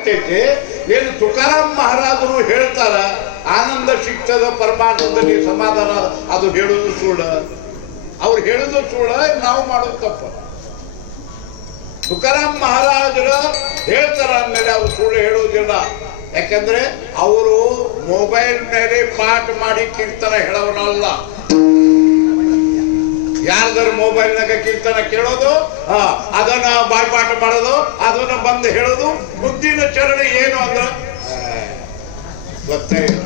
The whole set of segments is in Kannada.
ಆಗ್ತೈತೆ. ಏನು ತುಕಾರಾಮ್ ಮಹಾರಾಜರು ಹೇಳ್ತಾರ ಆನಂದ ಸಿಗ್ತದ ಪರಮಾನಂದಕ್ಕೆ ಸಮಾಧಾನ, ಅದು ಹೇಳುದು ಸುಳ್ಳ. ಅವ್ರು ಹೇಳುದು ಸುಳ್ಳ, ನಾವು ಮಾಡೋದು ತಪ್ಪ. ತುಕಾರಾಮ್ ಮಹಾರಾಜರು ಹೇಳ್ತಾರ ಅಂದ್ಮೇಲೆ ಅವ್ರು ಸುಳ್ಳು ಹೇಳುವುದಿಲ್ಲ. ಯಾಕಂದ್ರೆ ಅವರು ಮೊಬೈಲ್ ಮೇಲೆ ಪಾಠ ಮಾಡಿ ಕೀರ್ತನ ಹೇಳೋರಲ್ಲ. ಯಾರ್ದಾರು ಮೊಬೈಲ್ನಾಗ ಕೀರ್ತನ ಕೇಳೋದು, ಅದನ್ನ ಬಾಯ್ಪಾಠ ಮಾಡೋದು, ಅದನ್ನ ಬಂದು ಹೇಳೋದು. ಮುಂದಿನ ಚರಣೆ ಏನು ಅಂದ್ರೆ ಗೊತ್ತೇ ಇಲ್ಲ.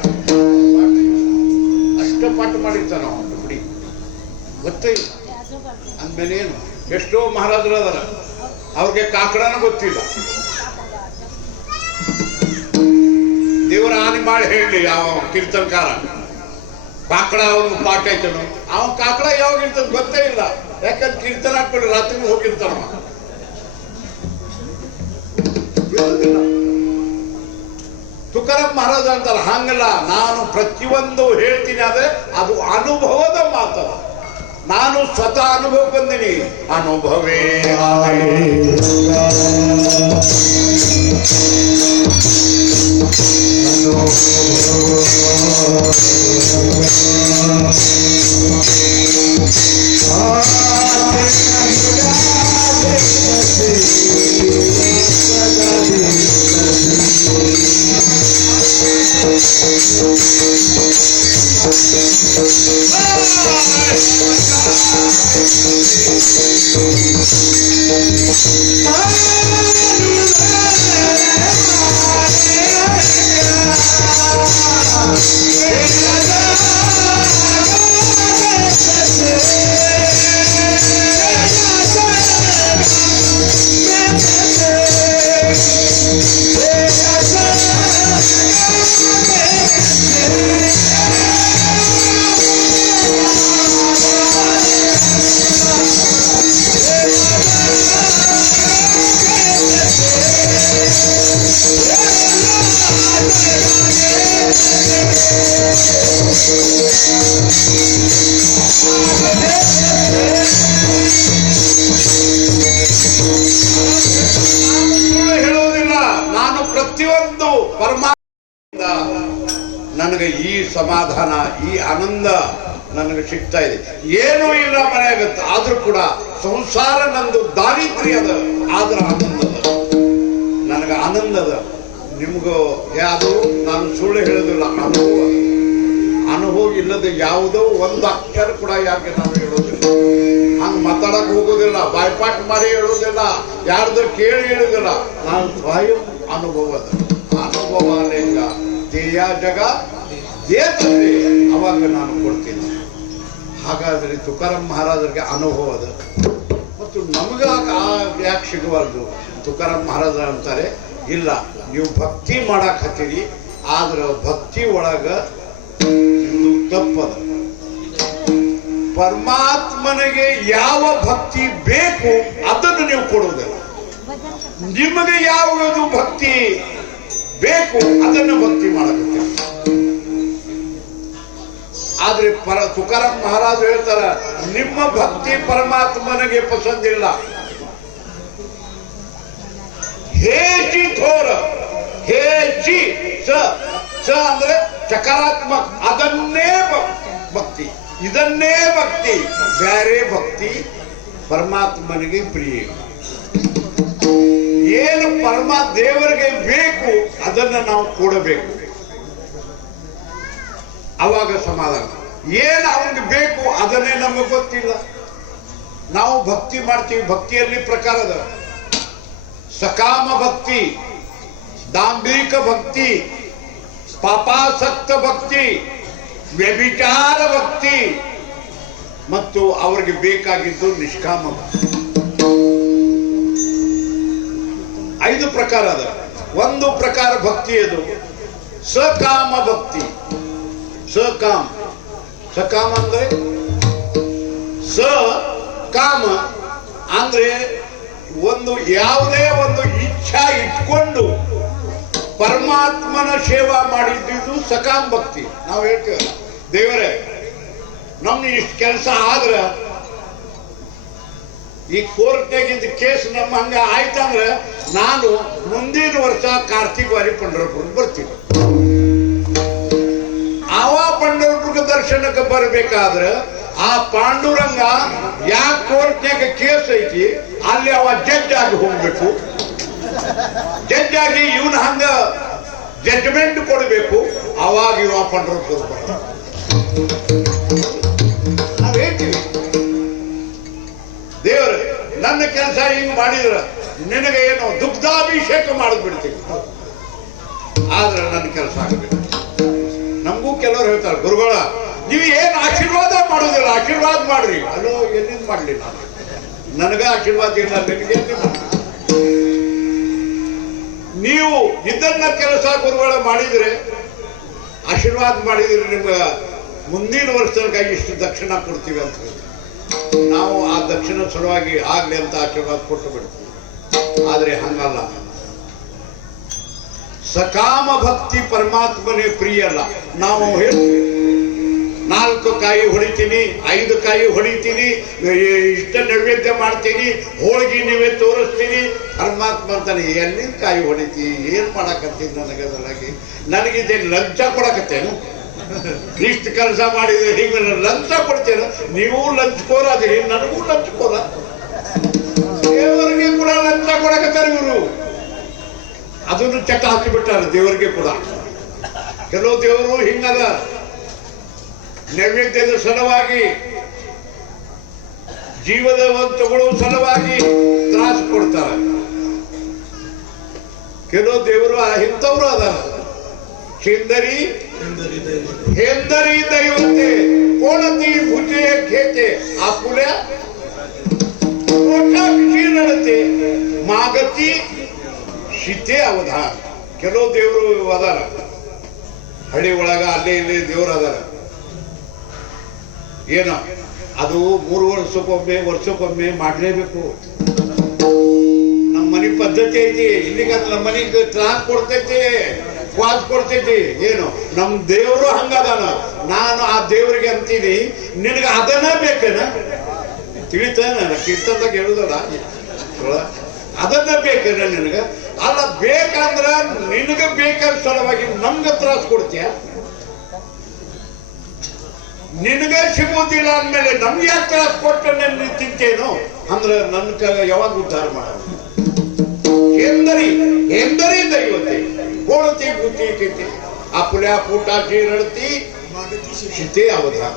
ಅಷ್ಟು ಪಾಠ ಮಾಡಿರ್ತಾನ ಅವನು ಬಿಡಿ, ಗೊತ್ತೇ ಇಲ್ಲ. ಅಂದ್ಮೇಲೆ ಏನು, ಎಷ್ಟೋ ಮಹಾರಾಜರು ಅದರ ಅವ್ರಿಗೆ ಕಾಕಡನ ಗೊತ್ತಿಲ್ಲ. ದೇವರ ಹಾನಿ ಮಾಡಿ ಹೇಳಿ ಯಾವ ಕೀರ್ತನಕಾರ ಕಾಕಡ ಅವನು ಪಾಠ ಐತನು, ಅವನ್ ಕಾಕಡ ಯಾವಾಗ ಇರ್ತದ ಗೊತ್ತೇ ಇಲ್ಲ. ಯಾಕಂದ್ರೆ ಕೀರ್ತನ ಹಾಕ್ಬಿಟ್ಟು ರಾತ್ರಿ ಹೋಗಿರ್ತಾನ. ತುಕಾರಾಮ್ ಮಹಾರಾಜ ಅಂತಾರ ಹಂಗಲ್ಲ, ನಾನು ಪ್ರತಿಯೊಂದು ಹೇಳ್ತೀನಿ, ಆದ್ರೆ ಅದು ಅನುಭವದ ಮಾತದ. ನಾನು ಸ್ವತಃ ಅನುಭವ ಬಂದಿನಿ. ಅನುಭವೇ ಹೇಳುವುದಿಲ್ಲ. ನಾನು ಪ್ರತಿಯೊಂದು ಪರಮಾತ್ಮದಿಂದ ನನಗೆ ಈ ಸಮಾಧಾನ, ಈ ಆನಂದ ನನಗೆ ಸಿಗ್ತಾ ಇದೆ. ಏನೂ ಇಲ್ಲ ಮನೆಯಾಗತ್ತೆ, ಆದ್ರೂ ಕೂಡ ಸಂಸಾರ ನಂದು ದಾರಿದ್ರ್ಯದ, ಆದ್ರ ಆನಂದದ, ನನಗೆ ಆನಂದದ. ನಿಮಗೂ ಯಾವುದು ನಾನು ಸುಳ್ಳು ಹೇಳೋದಿಲ್ಲ, ಅನುಭವ ಇಲ್ಲದೆ ಯಾವುದೋ ಒಂದು ಅಕ್ಷರ ಕೂಡ ಯಾಕೆ ನಾನು ಹೇಳೋದಿಲ್ಲ. ಹಂಗೆ ಮಾತಾಡಕ್ ಹೋಗೋದಿಲ್ಲ, ಬಾಯ್ಪಾಠ ಮಾಡಿ ಹೇಳೋದಿಲ್ಲ, ಯಾರ್ದು ಕೇಳಿ ಹೇಳೋದಿಲ್ಲ. ನಾನು ಸ್ವಯಂ ಅನುಭವದ ಅನುಭವ ಲಿಂಗ ದೇಯ ಜಗ ದೇತದೆ, ಅವಾಗ ನಾನು ಕೊಡ್ತೀನಿ. ಹಾಗಾದ್ರೆ ತುಕಾರಾಮ್ ಮಹಾರಾಜರಿಗೆ ಅನುಭವದ, ಮತ್ತು ನಮಗ ಯಾಕೆ ಸಿಗಬಾರ್ದು? ತುಕಾರಾಮ್ ಮಹಾರಾಜ ಅಂತಾರೆ, ಇಲ್ಲ ನೀವು ಭಕ್ತಿ ಮಾಡಕ್ ಹತ್ತೀರಿ, ಆದ್ರ ಭಕ್ತಿ ಒಳಗ ತಪ್ಪದ. ಪರಮಾತ್ಮನಿಗೆ ಯಾವ ಭಕ್ತಿ ಬೇಕು ಅದನ್ನು ನೀವು ಕೊಡುವುದಿಲ್ಲ. ನಿಮಗೆ ಯಾವುದು ಭಕ್ತಿ ಬೇಕು ಅದನ್ನು ಭಕ್ತಿ ಮಾಡಕತ್ತೀರಿ. ಆದ್ರೆ ತುಕಾರಾಮ್ ಮಹಾರಾಜ ಹೇಳ್ತಾರ, ನಿಮ್ಮ ಭಕ್ತಿ ಪರಮಾತ್ಮನಿಗೆ ಪಸಂದಿಲ್ಲ. ಹೇಚಿ ಥೋರ, ಹೇಚಿ ಸ ಅಂದ್ರೆ ಸಕಾರಾತ್ಮಕ, ಅದನ್ನೇ ಭಕ್ತಿ, ಇದನ್ನೇ ಭಕ್ತಿ. ಬೇರೆ ಭಕ್ತಿ ಪರಮಾತ್ಮನಿಗೆ ಪ್ರಿಯ. ಏನು ದೇವರಿಗೆ ಬೇಕು ಅದನ್ನ ನಾವು ಕೊಡಬೇಕು, ಅವಾಗ ಸಮಾಧಾನ. ಏನು ಅವನಿಗೆ ಬೇಕು ಅದನ್ನೇ ನಮಗೆ ಗೊತ್ತಿಲ್ಲ. ನಾವು ಭಕ್ತಿ ಮಾಡ್ತೀವಿ, ಭಕ್ತಿಯಲ್ಲಿ ಪ್ರಕಾರದ ಸಕಾಮ ಭಕ್ತಿ, ದಾಂಭಿಕ ಭಕ್ತಿ, ಪಾಪಾಸಕ್ತ ಭಕ್ತಿ, ವ್ಯಭಿಚಾರ ಭಕ್ತಿ, ಮತ್ತು ಅವರಿಗೆ ಬೇಕಾಗಿದ್ದು ನಿಷ್ಕಾಮ ಭಕ್ತಿ. 5 ಪ್ರಕಾರ ಅದ. ಒಂದು ಪ್ರಕಾರ ಭಕ್ತಿ ಅದು ಸಕಾಮ ಭಕ್ತಿ. ಸಕಾಮ ಅಂದ್ರೆ ಕಾಮ ಅಂದ್ರೆ ಒಂದು ಯಾವುದೇ ಒಂದು ಇಚ್ಛಾ ಇಟ್ಕೊಂಡು ಪರಮಾತ್ಮನ ಸೇವಾ ಮಾಡಿದ್ದು ಸಕಾಮ ಭಕ್ತಿ. ನಾವು ಹೇಳ್ತೀವಲ್ಲ, ದೇವರೇ ನಮ್ಗೆ ಇಷ್ಟು ಕೆಲಸ ಆದ್ರ, ಈ ಕೋರ್ಟ್ನಾಗಿದ್ದ ಕೇಸ್ ನಮ್ಮ ಹಂಗ ಆಯ್ತಂದ್ರೆ ನಾನು ಮುಂದಿನ ವರ್ಷ कार्तिक वारी पंढरपूर ಬರ್ತೀವಿ. ಅವ पंढरपूर ದರ್ಶನಕ್ಕೆ ಬರಬೇಕಾದ್ರೆ ಆ ಪಾಂಡುರಂಗ ಯಾಕೆ ಕೋರ್ಟ್ನಾಗ ಕೇಸ್ ಐತಿ ಅಲ್ಲಿ ಅವ ಜಡ್ಜ್ ಆಗಿ ಹೋಗ್ಬೇಕು. ಜಡ್ಜ್ ಆಗಿ ಇವನ್ ಹಂಗ ಜಡ್ಜ್ಮೆಂಟ್ ಕೊಡಬೇಕು. ಅವಾಗ ಇವ पंढरपूर ಬರ್ತಾನೆ. ನಾವ್ ಹೇಳ್ತೀವಿ ದೇವ್ರ ನನ್ನ ಕೆಲಸ ಹಿಂಗ್ ಮಾಡಿದ್ರ ನಿನಗೆ ಏನೋ ದುಗ್ಧಾಭಿಷೇಕ ಮಾಡಿದ್ಬಿಡ್ತೀವಿ. ಆದ್ರೆ ನನ್ನ ಕೆಲಸ ಆಗಬೇಕು. ನಮಗೂ ಕೆಲವರು ಹೇಳ್ತಾರೆ, ಗುರುಗಳ ನೀವು ಏನ್ ಆಶೀರ್ವಾದ ಮಾಡೋದಿಲ್ಲ, ಆಶೀರ್ವಾದ ಮಾಡ್ರಿ. ಅಲ್ಲೋ ಎಲ್ಲಿಂದ ಮಾಡ್ಲಿ ನಾನು? ನನಗ ಆಶೀರ್ವಾದ ಇಲ್ಲ, ನಿನಗೆ ನೀವು ಇದನ್ನ ಕೆಲಸ ಗುರುಗಳ ಮಾಡಿದ್ರೆ, ಆಶೀರ್ವಾದ ಮಾಡಿದ್ರೆ ನಿಮ್ಗ ಮುಂದಿನ ವರ್ಷ ತನಕ ಇಷ್ಟು ದಕ್ಷಿಣ ಕೊಡ್ತೀವಿ ಅಂತ ಹೇಳ್ತೀವಿ. ನಾವು ಆ ದಕ್ಷಿಣ ಸಲುವಾಗಿ ಆಗ್ಲಿ ಅಂತ ಆಶೀರ್ವಾದ ಕೊಟ್ಟು ಬಿಡ್ತೀವಿ. ಆದ್ರೆ ಹಂಗಲ್ಲ. ಸಕಾಮ ಭಕ್ತಿ ಪರಮಾತ್ಮನೇ ಪ್ರಿಯ ಅಲ್ಲ. ನಾವು ಹೇಳ್ತೀವಿ 4 ಕಾಯಿ ಹೊಡಿತೀನಿ, 5 ಕಾಯಿ ಹೊಡಿತೀನಿ, ಇಷ್ಟ ನೈವೇದ್ಯ ಮಾಡ್ತೀನಿ, ಹೋಳಿಗೆ ನೀವೇ ತೋರಿಸ್ತೀನಿ. ಪರಮಾತ್ಮ ಅಂತಾನೆ ಎಲ್ಲಿಂದ ಕಾಯಿ ಹೊಡಿತಿ, ಏನ್ ಮಾಡಕತ್ತೀನಿ ನನಗದರಾಗಿ? ನನಗಿದೆ ಲಂಚ ಕೊಡಕತ್ತೇನು? ಇಷ್ಟು ಕೆಲಸ ಮಾಡಿದ್ರೆ ಹಿಂಗ ಲಂಚ ಕೊಡ್ತೇನೆ. ನೀವು ಲಂಚ್ಕೋರ ಅದಿರಿ, ನನಗೂ ಲಂಚ್ಕೋರ. ದೇವರಿಗೆ ಕೂಡ ಲಂಚ ಕೊಡಕತ್ತಾರೆ ಇವರು. ಅದನ್ನು ಚಟ ಹಾಕಿಬಿಟ್ಟಾರೆ ದೇವರಿಗೆ ಕೂಡ. ಕೆಲವು ದೇವರು ಹಿಂಗದ, ನೈವೇದ್ಯದ ಸಲುವಾಗಿ, ಜೀವನವಂತಗಳು ಸಲುವಾಗಿ ತ್ರಾಸ ಕೊಡ್ತಾರೆ. ಕೆಲವು ದೇವರು ಇಂಥವ್ರು ಅದಾರ. ಹಿಂದರಿ ದೈವತೆ ಕೋಣತಿ ಭುಜೆ ಖೇತೆ ಆಪುಲೆ ನಡತೆ ಮಾಗತಿ ಶಿತೆ ಅವಧಾನ. ಕೆಲವು ದೇವರು ಅದಾರ ಹಳ್ಳಿ ಒಳಗ, ಅಲ್ಲೇ ಇಲ್ಲಿ ದೇವರು ಅದಾರ. ಏನೋ ಅದು 3 ವರ್ಷಕ್ಕೊಮ್ಮೆ ಮಾಡ್ಲೇಬೇಕು. ನಮ್ಮ ಮನೆ ಪದ್ಧತಿ ಐತಿ. ಇಲ್ಲಿಗ ನಮ್ಮ ಮನೆಗೆ ತ್ರಾಸ ಕೊಡ್ತೈತಿ, ವಾದ ಕೊಡ್ತೈತಿ. ಏನು ನಮ್ ದೇವರು ಹಂಗದಾನ. ನಾನು ಆ ದೇವರಿಗೆ ಅಂತೀನಿ, ನಿನಗ ಅದನ್ನ ಬೇಕೇನ? ತಿಳಿತಾನ ಕೀರ್ತನದಾಗ ಹೇಳುದಲ್ಲ, ಅದನ್ನ ಬೇಕೇನ ನಿನಗ? ಅಲ್ಲ, ಬೇಕಂದ್ರ ನಿನಗ ಬೇಕಾದ ಸಲುವಾಗಿ ನಮ್ಗ ತ್ರಾಸ ಕೊಡ್ತೀಯ. ನಿನಗ ಸಿಗೋದಿಲ್ಲ ಅಂದ್ಮೇಲೆ ನಮ್ಗೆ ಯಾಕೆ ತ್ರಾಸ ಕೊಟ್ಟು ನಾನು ತಿಂತೇನು ಅಂದ್ರೆ ನನ್ನ ಯಾವಾಗ ಉದ್ಧಾರ ಮಾಡೋದು? ಎಂದರಿ ದೈವತೆ ಕೋಣತಿ ಬುದ್ಧಿ ತಿಂತಿ ಆಪುಲ್ಯಾ ಪೂಟಾಚಿ ರಡ್ತಿ ಶಿತೆ ಅವಧಾನ.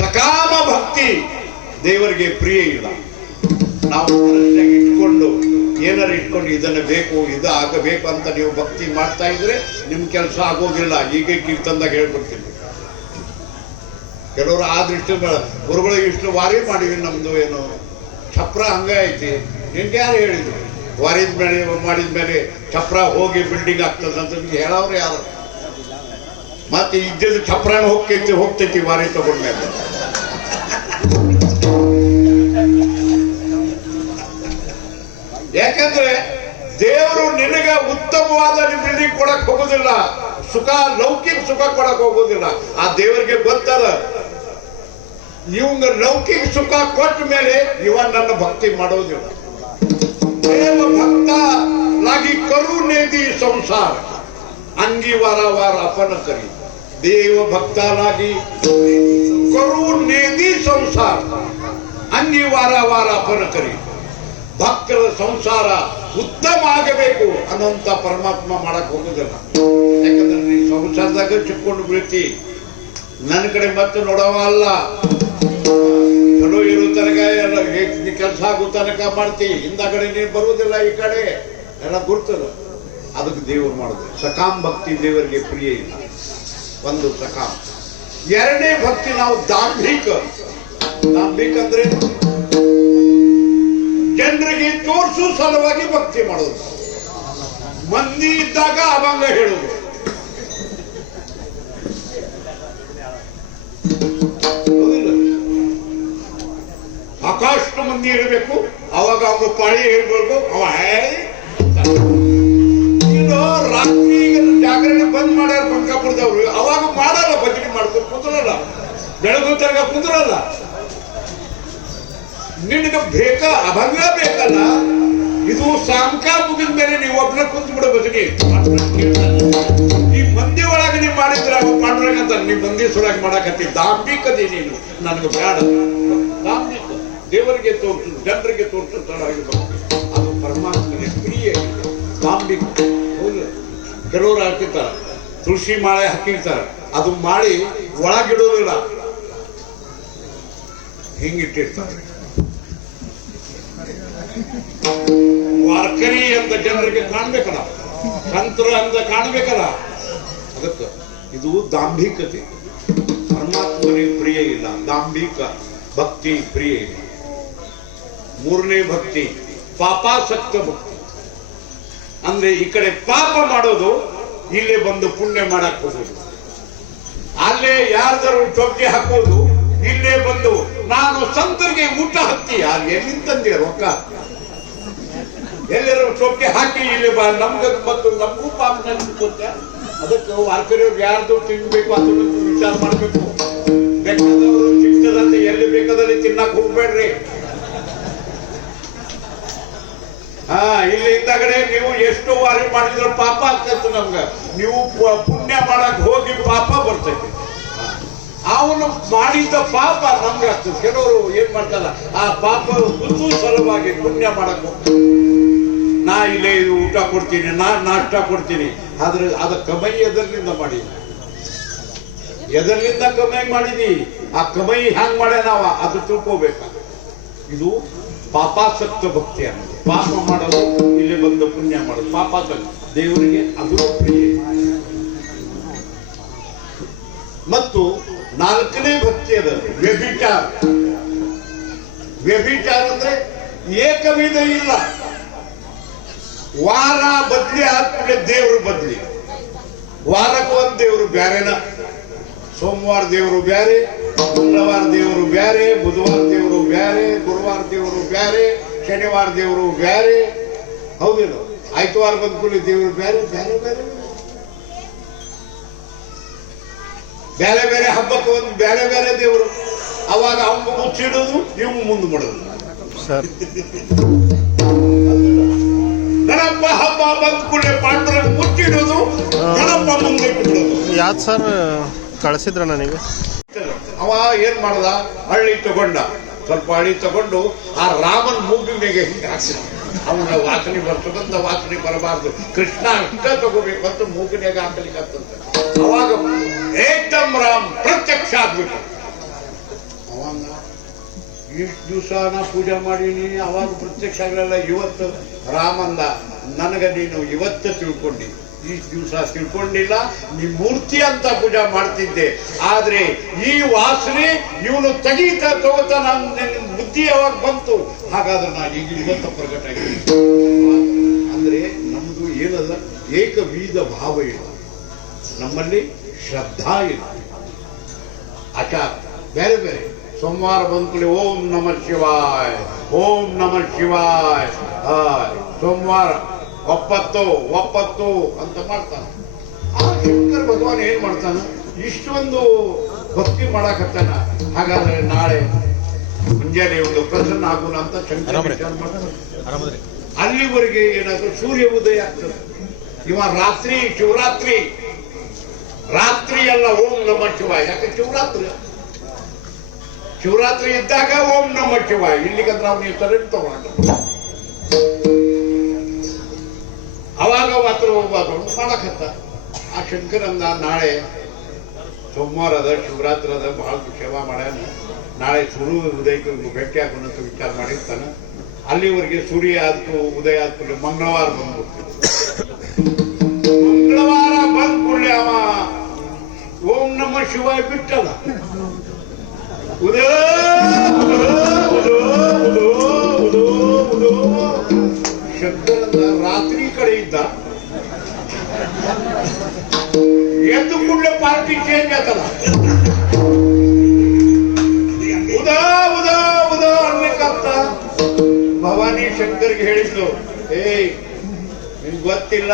ಸಕಾಮ ಭಕ್ತಿ ದೇವರಿಗೆ ಪ್ರಿಯ ಇಲ್ಲ. ನಾವು ಇಟ್ಕೊಂಡು ಏನಾರು ಇಟ್ಕೊಂಡು ಇದನ್ನ ಬೇಕು, ಇದು ಆಗಬೇಕು ಅಂತ ನೀವು ಭಕ್ತಿ ಮಾಡ್ತಾ ಇದ್ರೆ ನಿಮ್ ಕೆಲಸ ಆಗೋದಿಲ್ಲ. ಈಗ ಕೀರ್ತನದಾಗ ಹೇಳ್ಬಿಡ್ತೀನಿ. ಕೆಲವರು ಆ ದೃಷ್ಟಿ ಗುರುಗಳು ಇಷ್ಟು ವಾರಿ ಮಾಡಿವಿ, ನಮ್ದು ಏನು ಛಪ್ರ ಹಂಗ ಐತಿ. ನಿಮ್ಗೆ ಯಾರು ಹೇಳಿದ್ರು? ವಾರಿದ ಮೇಲೆ ಮಾಡಿದ್ಮೇಲೆ ಛಪ್ರ ಹೋಗಿ ಬಿಲ್ಡಿಂಗ್ ಆಗ್ತದಂತ ಹೇಳವ್ರು ಯಾರು? ಮತ್ತೆ ಇದ್ದಿದ್ದು ಛಪ್ರಾನ ಹೋಗ್ತೈತಿ ವಾರಿ ತಗೊಂಡ್ಮೇಲೆ. ಯಾಕಂದ್ರೆ ದೇವರು ನಿನಗೆ ಉತ್ತಮವಾದ ಬಿಲ್ಡಿಂಗ್ ಕೊಡಕ್ ಹೋಗುದಿಲ್ಲ, ಸುಖ ಲೌಕಿಕ ಸುಖ ಕೊಡಕ್ ಹೋಗುದಿಲ್ಲ. ಆ ದೇವರಿಗೆ ಗೊತ್ತದ ಇವಂಗ ಲೌಕಿಕ ಸುಖ ಕೊಟ್ಟ ಮೇಲೆ ಇವ ನನ್ನ ಭಕ್ತಿ ಮಾಡೋದಿಲ್ಲ. ದೇವ ಭಕ್ತಲಾಗಿ ಕರುಣೇದಿ ಸಂಸಾರ ಅಂಗಿ ವಾರ ಅಪನ ಕರಿ. ದೇವ ಭಕ್ತಲಾಗಿ ಕರುಣೇದಿ ಸಂಸಾರ ಅಂಗಿ ವಾರ ಅಪನ ಕರಿ. ಭಕ್ತರ ಸಂಸಾರ ಉತ್ತಮ ಆಗಬೇಕು ಅನ್ನೋಂತ ಪರಮಾತ್ಮ ಮಾಡಕ್ ಹೋಗುದಿಲ್ಲ. ಯಾಕಂದ್ರೆ ನೀ ಸಂಸಾರದಾಗ ಚಿಕ್ಕೊಂಡು ಬೀಳ್ತಿ, ನನ್ನ ಕಡೆ ಮತ್ತೆ ನೋಡವ ಅಲ್ಲ. ಚಲೋ ಇರೋ ತನಕ ಕೆಲಸ ಆಗೋ ತನಕ ಮಾಡ್ತಿ, ಹಿಂದಗಡೆ ನೀನು ಬರುವುದಿಲ್ಲ. ಈ ಕಡೆ ಎಲ್ಲ ಗುರ್ತದ. ಅದಕ್ಕೆ ದೇವರು ಮಾಡುದು ಸಕಾಮ್ ಭಕ್ತಿ ದೇವರಿಗೆ ಪ್ರಿಯ ಇಲ್ಲ. ಒಂದು ಸಕಾಮ್. ಎರಡನೇ ಭಕ್ತಿ ನಾವು ದಾಂಭಿಕ ಅಂದ್ರೆ ಜನರಿಗೆ ತೋರಿಸು ಸಲುವಾಗಿ ಭಕ್ತಿ ಮಾಡೋದು. ಮಂದಿ ಇದ್ದಾಗ ಅವಂಗ ಹೇಳುದು. ಸಾಕಷ್ಟು ಮಂದಿ ಇರಬೇಕು, ಅವಾಗ ಅವ್ರ ಪಾಳಿ ಹೇಳ್ಬೇಕು. ಅವ ಇದು ರಾತ್ರಿ ಜಾಗರಣೆ ಬಂದ್ ಮಾಡ್ಯಾರ ಬಂಕಾಪುರದವ್ರು. ಅವಾಗ ಮಾಡಲ್ಲ, ಭಜನೆ ಮಾಡ್ಕೊಂಡು ಕುಂದ್ರಲ್ಲ, ಬೆಳಗು ತನಕ ಕುಂದ್ರಲ್ಲ. ನಿನಗೆ ಅಭಂಗ ಬೇಕಲ್ಲ, ಇದು ಸಾಯಂಕಾಲ ಮುಗಿದ ಮೇಲೆ ನೀವು ಒಬ್ಬನ ಕುಂತು ಬಿಡಬಹುದು. ಈ ಮಂದಿ ಒಳಗೆ ನೀವು ಮಾಡಿದ್ರ ಪಾಂಡುರಂಗ ಅಂತ ನೀವು ಮಂದಿ ಸುಳಾಗಿ ಮಾಡಕತ್ತಿ ದಾಂಭಿಕದಿ ನೀನು ನನಗೆ ಬೇಡ. ದಾಂಭಿಕ ದೇವರಿಗೆ ತೋರ್ಸು, ಜನರಿಗೆ ತೋರಿಸುತ್ತಾಗಿ ಅದು ಪರಮಾತ್ಮನಿಗೆ ಪ್ರಿಯ. ದಾಂಭಿಕ ಕೆಲವರು ಹಾಕಿರ್ತಾರ, ತುಳಸಿ ಮಾಳೆ ಹಾಕಿರ್ತಾರ, ಅದು ಮಾಡಿ ಒಳಗಿಡೋದಿಲ್ಲ, ಹಿಂಗಿಟ್ಟಿರ್ತಾರೆ. ವಾರ್ಕರಿ ಅಂತ ಜನರಿಗೆ ಕಾಣ್ಬೇಕಲ್ಲ, ಸಂತರ ಅಂತ ಕಾಣ್ಬೇಕಲ್ಲ, ಅದಕ್ಕೆ ಇದು ದಾಂಭಿಕತೆ. ಪರಮಾತ್ಮನಿಗೆ ಪ್ರಿಯ ಇಲ್ಲ, ದಾಂಭಿಕ ಭಕ್ತಿ ಪ್ರಿಯ ಇಲ್ಲ. ಮೂರನೇ ಭಕ್ತಿ ಪಾಪಾಸಕ್ತ ಭಕ್ತಿ. ಅಂದ್ರೆ ಈ ಕಡೆ ಪಾಪ ಮಾಡೋದು, ಇಲ್ಲೇ ಬಂದು ಪುಣ್ಯ ಮಾಡಕ್ ಹೋಗೋದು. ಅಲ್ಲೇ ಯಾರ್ದಾರು ಟೊಕ್ಕೆ ಹಾಕೋದು, ಇಲ್ಲೇ ಬಂದು ನಾನು ಸಂತರಿಗೆ ಊಟ ಹತ್ತಿ ಅಲ್ಲಿ ಎಲ್ಲಿಂತಂದೆ ರೊಕ್ಕ ಎಲ್ಲರೂ ಟೊಕ್ಕೆ ಹಾಕಿ ಇಲ್ಲಿ ನಮ್ಗೆ ಮತ್ತು ನಮಗೂ ಪಾಪ ನೆನ್ಸುತ್ತೆ. ಅದಕ್ಕೆ ವಾರ್ಕರಿಯವ್ರು ಯಾರ್ದು ತಿನ್ಬೇಕು ಅದನ್ನು ವಿಚಾರ ಮಾಡ್ಬೇಕು. ಬೇಕಾದವರು ಸಿಗ್ತದಂತೆ ಎಲ್ಲಿ ಬೇಕಾದಲ್ಲಿ ತಿನ್ನಕ್ ಹೋಗ್ಬೇಡ್ರಿ. ಇಲ್ಲಿ ಇಂದಗಡೆ ನೀವು ಎಷ್ಟು ವಾರಿ ಮಾಡಿದ್ರೆ ಪಾಪ ಆಗ್ತೈತೆ ನಮ್ಗ. ನೀವು ಪುಣ್ಯ ಮಾಡಕ್ ಹೋಗಿ ಪಾಪ ಬರ್ತೈತಿ. ಅವನು ಮಾಡಿದ ಪಾಪ ನಮ್ಗೆ ಆಗ್ತದೆ. ಕೆಲವರು ಏನ್ ಮಾಡ್ತಾರ, ಆ ಪಾಪ ಗುದ್ದು ಸಲುವಾಗಿ ಪುಣ್ಯ ಮಾಡಕ್ ಹೋಗ್ತಾರೆ. ನಾ ಇಲ್ಲೇ ಇದು ಊಟ ಕೊಡ್ತೀನಿ, ನಾಷ್ಟ ಕೊಡ್ತೀನಿ, ಆದ್ರೆ ಅದ ಕಮೈ ಎದರ್ಲಿಂದ ಮಾಡಿದ, ಎದರ್ಲಿಂದ ಕಮೈ ಮಾಡಿದಿ. ಆ ಕಮೈ ಹ್ಯಾಂಗ್ ಮಾಡ್ಯ ನಾವ ಅದು ತಿಳ್ಕೋಬೇಕ. ಇದು ಪಾಪಾಸಕ್ತ ಭಕ್ತಿ ಅನ್ನೋದು. ಪಾಪ ಮಾಡೋದು, ಇಲ್ಲಿ ಬಂದು ಪುಣ್ಯ ಮಾಡೋದು, ಪಾಪಾಸಕ್ತ ದೇವರಿಗೆ ಅದು ಪ್ರಿಯ. ಮತ್ತು ನಾಲ್ಕನೇ ಭಕ್ತಿ ಅದ ವ್ಯಭಿಚಾರ. ವ್ಯಭಿಚಾರ ಅಂದ್ರೆ ಏಕವಿಧ ಇಲ್ಲ. ವಾರ ಬದ್ಲಿ ಆದ್ಮೇಲೆ ದೇವರು ಬದ್ಲಿ. ವಾರಕ್ಕೆ ಒಂದು ದೇವರು ಬ್ಯಾರೆನ. ಸೋಮವಾರ ದೇವರು ಬ್ಯಾರೆ, ಮಂಗಳವಾರ ದೇವರು ಬ್ಯಾರೆ, ಬುಧವಾರ ದೇವರು ಬ್ಯಾರೆ, ಗುರುವಾರ ದೇವರು ಬ್ಯಾರೆ, ಶನಿವಾರ ದೇವರು ಬ್ಯಾರೆ. ಹೌದೇನು? ಆಯ್ತವಾರ ಬಂದ ಕೂಡಲೇ ದೇವರು ಬ್ಯಾರೆ ಬ್ಯಾರೆ ಬೇರೆ ಬೇರೆ ಬೇರೆ ಹಬ್ಬಕ್ಕೆ ಒಂದು ಬೇರೆ ಬೇರೆ ದೇವರು. ಅವಾಗ ಅವ್ನು ಮುಚ್ಚಿಡೋದು, ಇವ್ ಮುಂದೆ ಮಾಡೋದು. ಗಣಪ ಹಬ್ಬ ಬಂದ ಕೂಡಲೇ ಪಾಂಡುರಂಗ ಮುಚ್ಚಿಡೋದು, ಗಣಪ ಮುಂದೆ ಇಟ್ಬಿಡೋದು. ಯಾವ್ದು ಸರ್ ಕಳಿಸಿದ್ರ ನನಗೆ? ಅವ ಏನ್ ಮಾಡ್ದ, ಹಳ್ಳಿ ತಗೊಂಡ, ಸ್ವಲ್ಪ ಹಳ್ಳಿ ತಗೊಂಡು ಆ ರಾಮನ್ ಮೂಗಿನಿಗೆ ಹಿಂಗೆ ಹಾಕ್ಸಿದ. ಅವನ ವಾಸನೆ ಬರ್ತದಂತ, ವಾಸನೆ ಬರಬಾರ್ದು, ಕೃಷ್ಣ ಇಷ್ಟ ತಗೋಬೇಕು ಅಂತ ಮೂಗಿನಾಗ ಹಾಕಲಿಕ್ಕೆ ಆಗ್ತಂತ. ಅವಾಗ ಏಕದಮ್ ರಾಮ್ ಪ್ರತ್ಯಕ್ಷ ಆಗ್ಬಿಟ್ಟು. ಅವಾಗ ಇಷ್ಟು ದಿವಸ ನಾ ಪೂಜೆ ಮಾಡೀನಿ, ಅವಾಗ ಪ್ರತ್ಯಕ್ಷ ಆಗಲಿಲ್ಲ. ಇವತ್ತು ರಾಮಂದ, ನನಗ ನೀನು ಇವತ್ತು ತಿಳ್ಕೊಂಡಿ, ಇಷ್ಟು ದಿವಸ ತಿಳ್ಕೊಂಡಿಲ್ಲ. ನೀ ಮೂರ್ತಿ ಅಂತ ಪೂಜೆ ಮಾಡ್ತಿದ್ದೆ, ಆದ್ರೆ ಈ ವಾಸನೆ ಇವನು ತೆಗೀತಾ ತಗೋತಾ ನನ್ನ ಬುದ್ಧಿ ಯಾವಾಗ ಬಂತು, ಹಾಗಾದ್ರೆ ನಾ ಈಗ ಇವತ್ತು ಪ್ರಕಟ ಆಗಿದೆ. ಅಂದ್ರೆ ನಮ್ದು ಏನಲ್ಲ, ಏಕವಿಧ ಭಾವ ಇಲ್ಲ ನಮ್ಮಲ್ಲಿ, ಶ್ರದ್ಧಾ ಇಲ್ಲ, ಆಚಾರ ಬೇರೆ ಬೇರೆ. ಸೋಮವಾರ ಬಂದ್ಕೊಳ್ಳಿ ಓಂ ನಮ ಶಿವಾಯ, ಓಂ ನಮ ಶಿವಾಯ. ಸೋಮವಾರ ಒಪ್ಪತ್ತು ಒಪ್ಪತ್ತು ಅಂತ ಮಾಡ್ತಾನೆ. ಆ ಶಂಕರ ಭಗವಾನ್ ಏನ್ ಮಾಡ್ತಾನ, ಇಷ್ಟೊಂದು ಭಕ್ತಿ ಮಾಡಾಕತ್ತಾನ. ಹಾಗಾದ್ರೆ ನಾಳೆ ಮುಂಜಾನೆ ಒಂದು ಪ್ರಸನ್ನ ಆಗೋಣ ಅಂತ ಶಂಕರ ವಿಚಾರ ಮಾಡ್ತಾನೆ. ಅಲ್ಲಿವರೆಗೆ ಏನಾದ್ರು ಸೂರ್ಯ ಉದಯ ಆಗ್ತದೆ. ಇವ ರಾತ್ರಿ, ಶಿವರಾತ್ರಿ ರಾತ್ರಿ ಅಲ್ಲ ಓಂ ನಮ ಶಿವಾಯ. ಯಾಕೆ ಶಿವರಾತ್ರಿ, ಶಿವರಾತ್ರಿ ಇದ್ದಾಗ ಓಂ ನಮ ಶಿವಾಯ. ಇಲ್ಲಿಗಂದ್ರೆ ಅವ್ನು ನೀವು ಸರಿ ತಗೊಂಡು ಅವಾಗ ಮಾತ್ರ ಮಾಡಕತ್ತ. ಆ ಶಂಕರಂದ ನಾಳೆ ಸೋಮವಾರ ಅದ, ಶಿವರಾತ್ರಿ ಅದ, ಬಹಳ ಸೇವಾ ಮಾಡ್ಯಾನ. ನಾಳೆ ಸೂರ್ಯ ಉದಯಕ್ಕೆ ಭೇಟಿ ಹಾಕೋಣ ಅಂತ ವಿಚಾರ ಮಾಡಿರ್ತಾನ. ಅಲ್ಲಿವರೆಗೆ ಸೂರ್ಯ ಆದ್ಕು ಉದಯ ಆದ್ಮೇಲೆ ಮಂಗಳವಾರ ಬಂದ್ಬಿಡ್ತೀವಿ. ಮಂಗಳವಾರ ಬಂದ್ ಕೂಡಲೇ ಅವ ಓಂ ನಮ ಶಿವಾಯ ಬಿಟ್ಟಲ್ಲ. ಉದೋ ಶಂಕರಂದ ರಾತ್ರಿ ಕಡೆ ಇದ್ದ, ಎದ್ದು ಕೂಡಲೇ ಪಾರ್ಟಿ ಚೇಂಜ್ ಆತಲ್ಲ. ಉದಾ ಉದಾ ಉದಾ ಅನ್ಬೇಕಂತ ಭವಾನಿ ಶಂಕರ್ಗೆ ಹೇಳಿದ್ಲು, ಏಯ್ ನಿನ್ ಗೊತ್ತಿಲ್ಲ,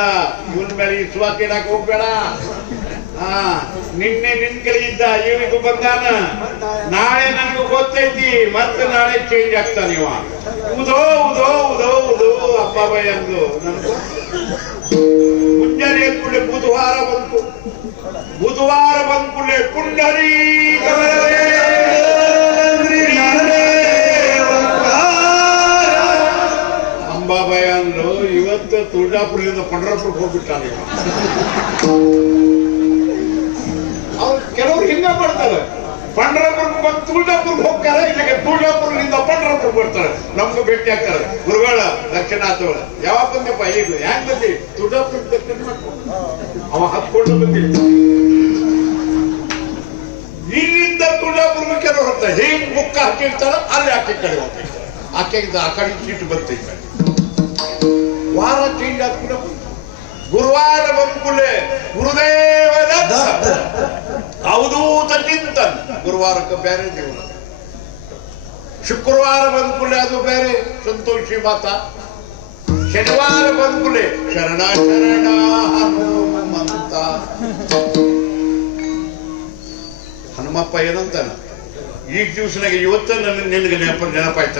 ಇವನ್ ಮೇಲೆ ವಿಶ್ವಾಸ ಇಡಕ್ ಹೋಗ್ಬೇಡ. ನಿನ್ನೆ ನಿನ್ ಕಡೆ ಇದ್ದ, ಇವನಿಗೂ ಬಂದಾನ. ನಾಳೆ ನನಗೂ ಗೊತ್ತೈತಿ, ಮತ್ತೆ ನಾಳೆ ಚೇಂಜ್ ಆಗ್ತಾನ. ಇವ ಉದೋ ಉದೋ ಉದೋ ಉದೋ ಅಂಬಾಬಾಯಿ ಅಂದು ನನಗೂ ಮುಂಜಾನೆ ಎದ್ಕೂಡಲೇ ಬುಧವಾರ ಬಂತು. ಬುಧವಾರ ಬಂದ್ಕೂಡಲೇ ಪುಂಡರಿ ಅಂಬಾಬಾಯಿ ಅಂದ್ರು. ಇವತ್ತು ತುಳಜಾಪುರದಿಂದ ಪಂಡ್ರಾಪುರಕ್ಕೆ ಹೋಗ್ಬಿಟ್ಟಾನೆ. ಅವ್ರು ಕೆಲವ್ರು ಹಿಂಗ ಮಾಡ್ತಾರೆ, ಪಂಡ್ರಾಪುರಕ್ಕೆ ಬಂದು ತುಳಜಾಪುರಕ್ಕೆ ಹೋಗ್ತಾರೆ, ಇಲ್ಲಿಗೆ ತುಳಜಾಪುರದಿಂದ ಪಂಡ್ರಾಪುರಕ್ಕೆ ಬರ್ತಾರೆ, ನಮ್ಗೆ ಭೇಟಿ ಆಗ್ತಾರೆ. ಗುರುಗಳ ದಕ್ಷಿಣಾಥಗಳ ಯಾವಾಗ ಬಂದಪ್ಪ, ಈಗ ಹ್ಯಾಂಗ ಬಂದಿ? ತುಳಜಾಪುರಕ್ಕೆ ದರ್ಶನ ಮಾಡ್ಕೊಂಡು ಅವ ಹತ್ಕೊಂಡು ಬಂದಿದ್ದ. ಇಲ್ಲಿಂದ ತುಳಜಾಪುರಕ್ಕೆ ಕೆಲವರು ಹೋಗ್ತಾರೆ, ಹೇಗೆ ಬುಕ್ಕ ಹಾಕಿರ್ತಾರ ಅಲ್ಲಿ ಆಕೆ ಕಡೆ ಹೋಗ್ತಾರೆ. ಆಕೆಗಿಂದ ಆ ಕಡೆ ಸೀಟ್ ಬರ್ತಿದ್ದಾರೆ. ವಾರ ಚೇಂಜ್ ಆಗ್ಬಿಡ. ಗುರುವಾರ ಬಂದ್ಕೂಡಲೇ ಗುರುದೇವ ಅವಧೂತ ಚಿಂತನ್, ಗುರುವಾರಕ್ಕೆ ಬೇರೆ ದೇವರ. ಶುಕ್ರವಾರ ಬಂದ್ಕೂಡಲೇ ಅದು ಬೇರೆ ಸಂತೋಷಿ ಮಾತ. ಶನಿವಾರ ಬಂದ್ಕೂಡಲೇ ಶರಣ ಶರಣ ಹನುಮಂತ. ಹನುಮಪ್ಪ ಏನಂತಾನ ಈಗ ದಿವ್ಸನಾಗ ಇವತ್ತ ನಿನಗೆ ನೆನಪಾಯ್ತ,